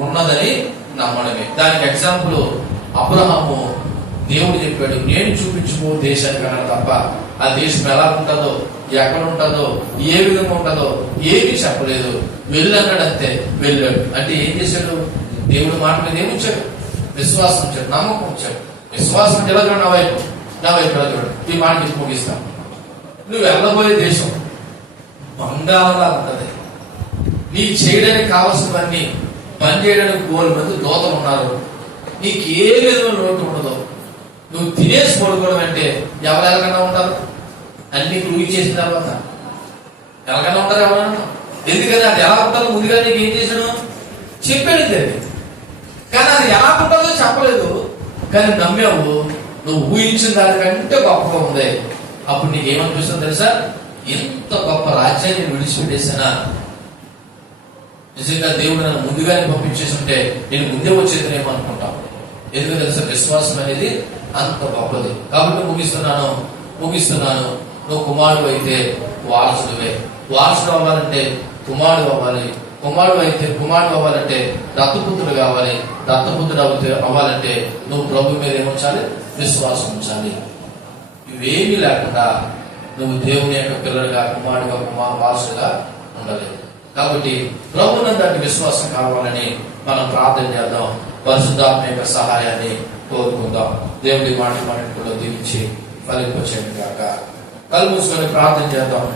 ఉన్నదని నమ్మడమే. దానికి ఎగ్జాంపుల్ అబ్రహాము. దేవుడు చెప్పాడు, నేను చూపించుకో దేశానికి అన్నాడు తప్ప ఆ దేశం ఎలా ఉంటుందో, ఎక్కడ ఉంటుందో, ఏ విధంగా ఉంటుందో ఏమీ చెప్పలేదు. వెళ్ళన్నాడు అంతే, వెళ్ళాడు. అంటే ఏం చేశాడు? దేవుడు మాట మీద ఏముంచాడు? విశ్వాసం ఉంచాడు, నమ్మకం ఉంచాడు. విశ్వాసం ఎలా చూడండి, నా వైపు ఎలా చూడండి. ఈ మాట చెప్పి ముగిస్తాం. నువ్వు వెళ్ళబోయే దేశం బంగారంలా ఉంటది. నీకు చేయడానికి కావాల్సినవన్నీ పని చేయడానికి 3 మంది దోతలు ఉన్నారు. నీకు ఏ విధమైన లోటు ఉండదు. నువ్వు తినేసి పడుకోవడం అంటే ఎవరు ఎలాగన్నా ఉంటారు? అన్ని నువ్వు చేసిన తర్వాత ఎలాగన్నా ఉంటారు ఎవరన్నా? ఎందుకని అది ఎలా ఉంటుందో ముందుగా నీకు ఏం చేశాడు? చెప్పాడు తెలియదు. కానీ అది ఎలా ఉంటుందో చెప్పలేదు. కానీ నమ్మావు. నువ్వు ఊహించిన దానికంటే గొప్పగా ఉంది. అప్పుడు నీకు ఏమనిపిస్తుంది తెలుసా? ఎంత గొప్ప రాజ్యాన్ని విడిచిపెట్టేసినా నిజంగా దేవుడు నన్ను ముందుగానే పంపించేసి ఉంటే నేను ముందే వచ్చేదినేమో అనుకుంటాను. ఎందుకు తెలుసా? విశ్వాసం అనేది అంత గొప్పది. కాబట్టి ముగిస్తున్నాను. నువ్వు కుమారుడు అయితే వారసుడివే. వారసుడు అవ్వాలంటే కుమారుడు అవ్వాలి. కుమారుడు అవ్వాలంటే దత్తపుత్రుడు కావాలి. దత్తపుత్రుడు అవ్వాలంటే నువ్వు ప్రభు మీద ఏముంచాలి? విశ్వాసం ఉంచాలి. ఇవేమీ లేకుండా నువ్వు దేవుని యొక్క పిల్లలుగా, కుమారుడుగా, వారసుగా ఉండలేదు. కాబట్టి ప్రభునందరికి విశ్వాసం కావాలని మనం ప్రార్థన చేద్దాం. పరిశుద్ధాత్మ యొక్క సహాయాన్ని కోరుకుందాం. దేవుడి మాట మనలో దీవించి ఫలింపచేయండి గాక. కళ్ళు మూసుకొని ప్రార్థన చేద్దాం.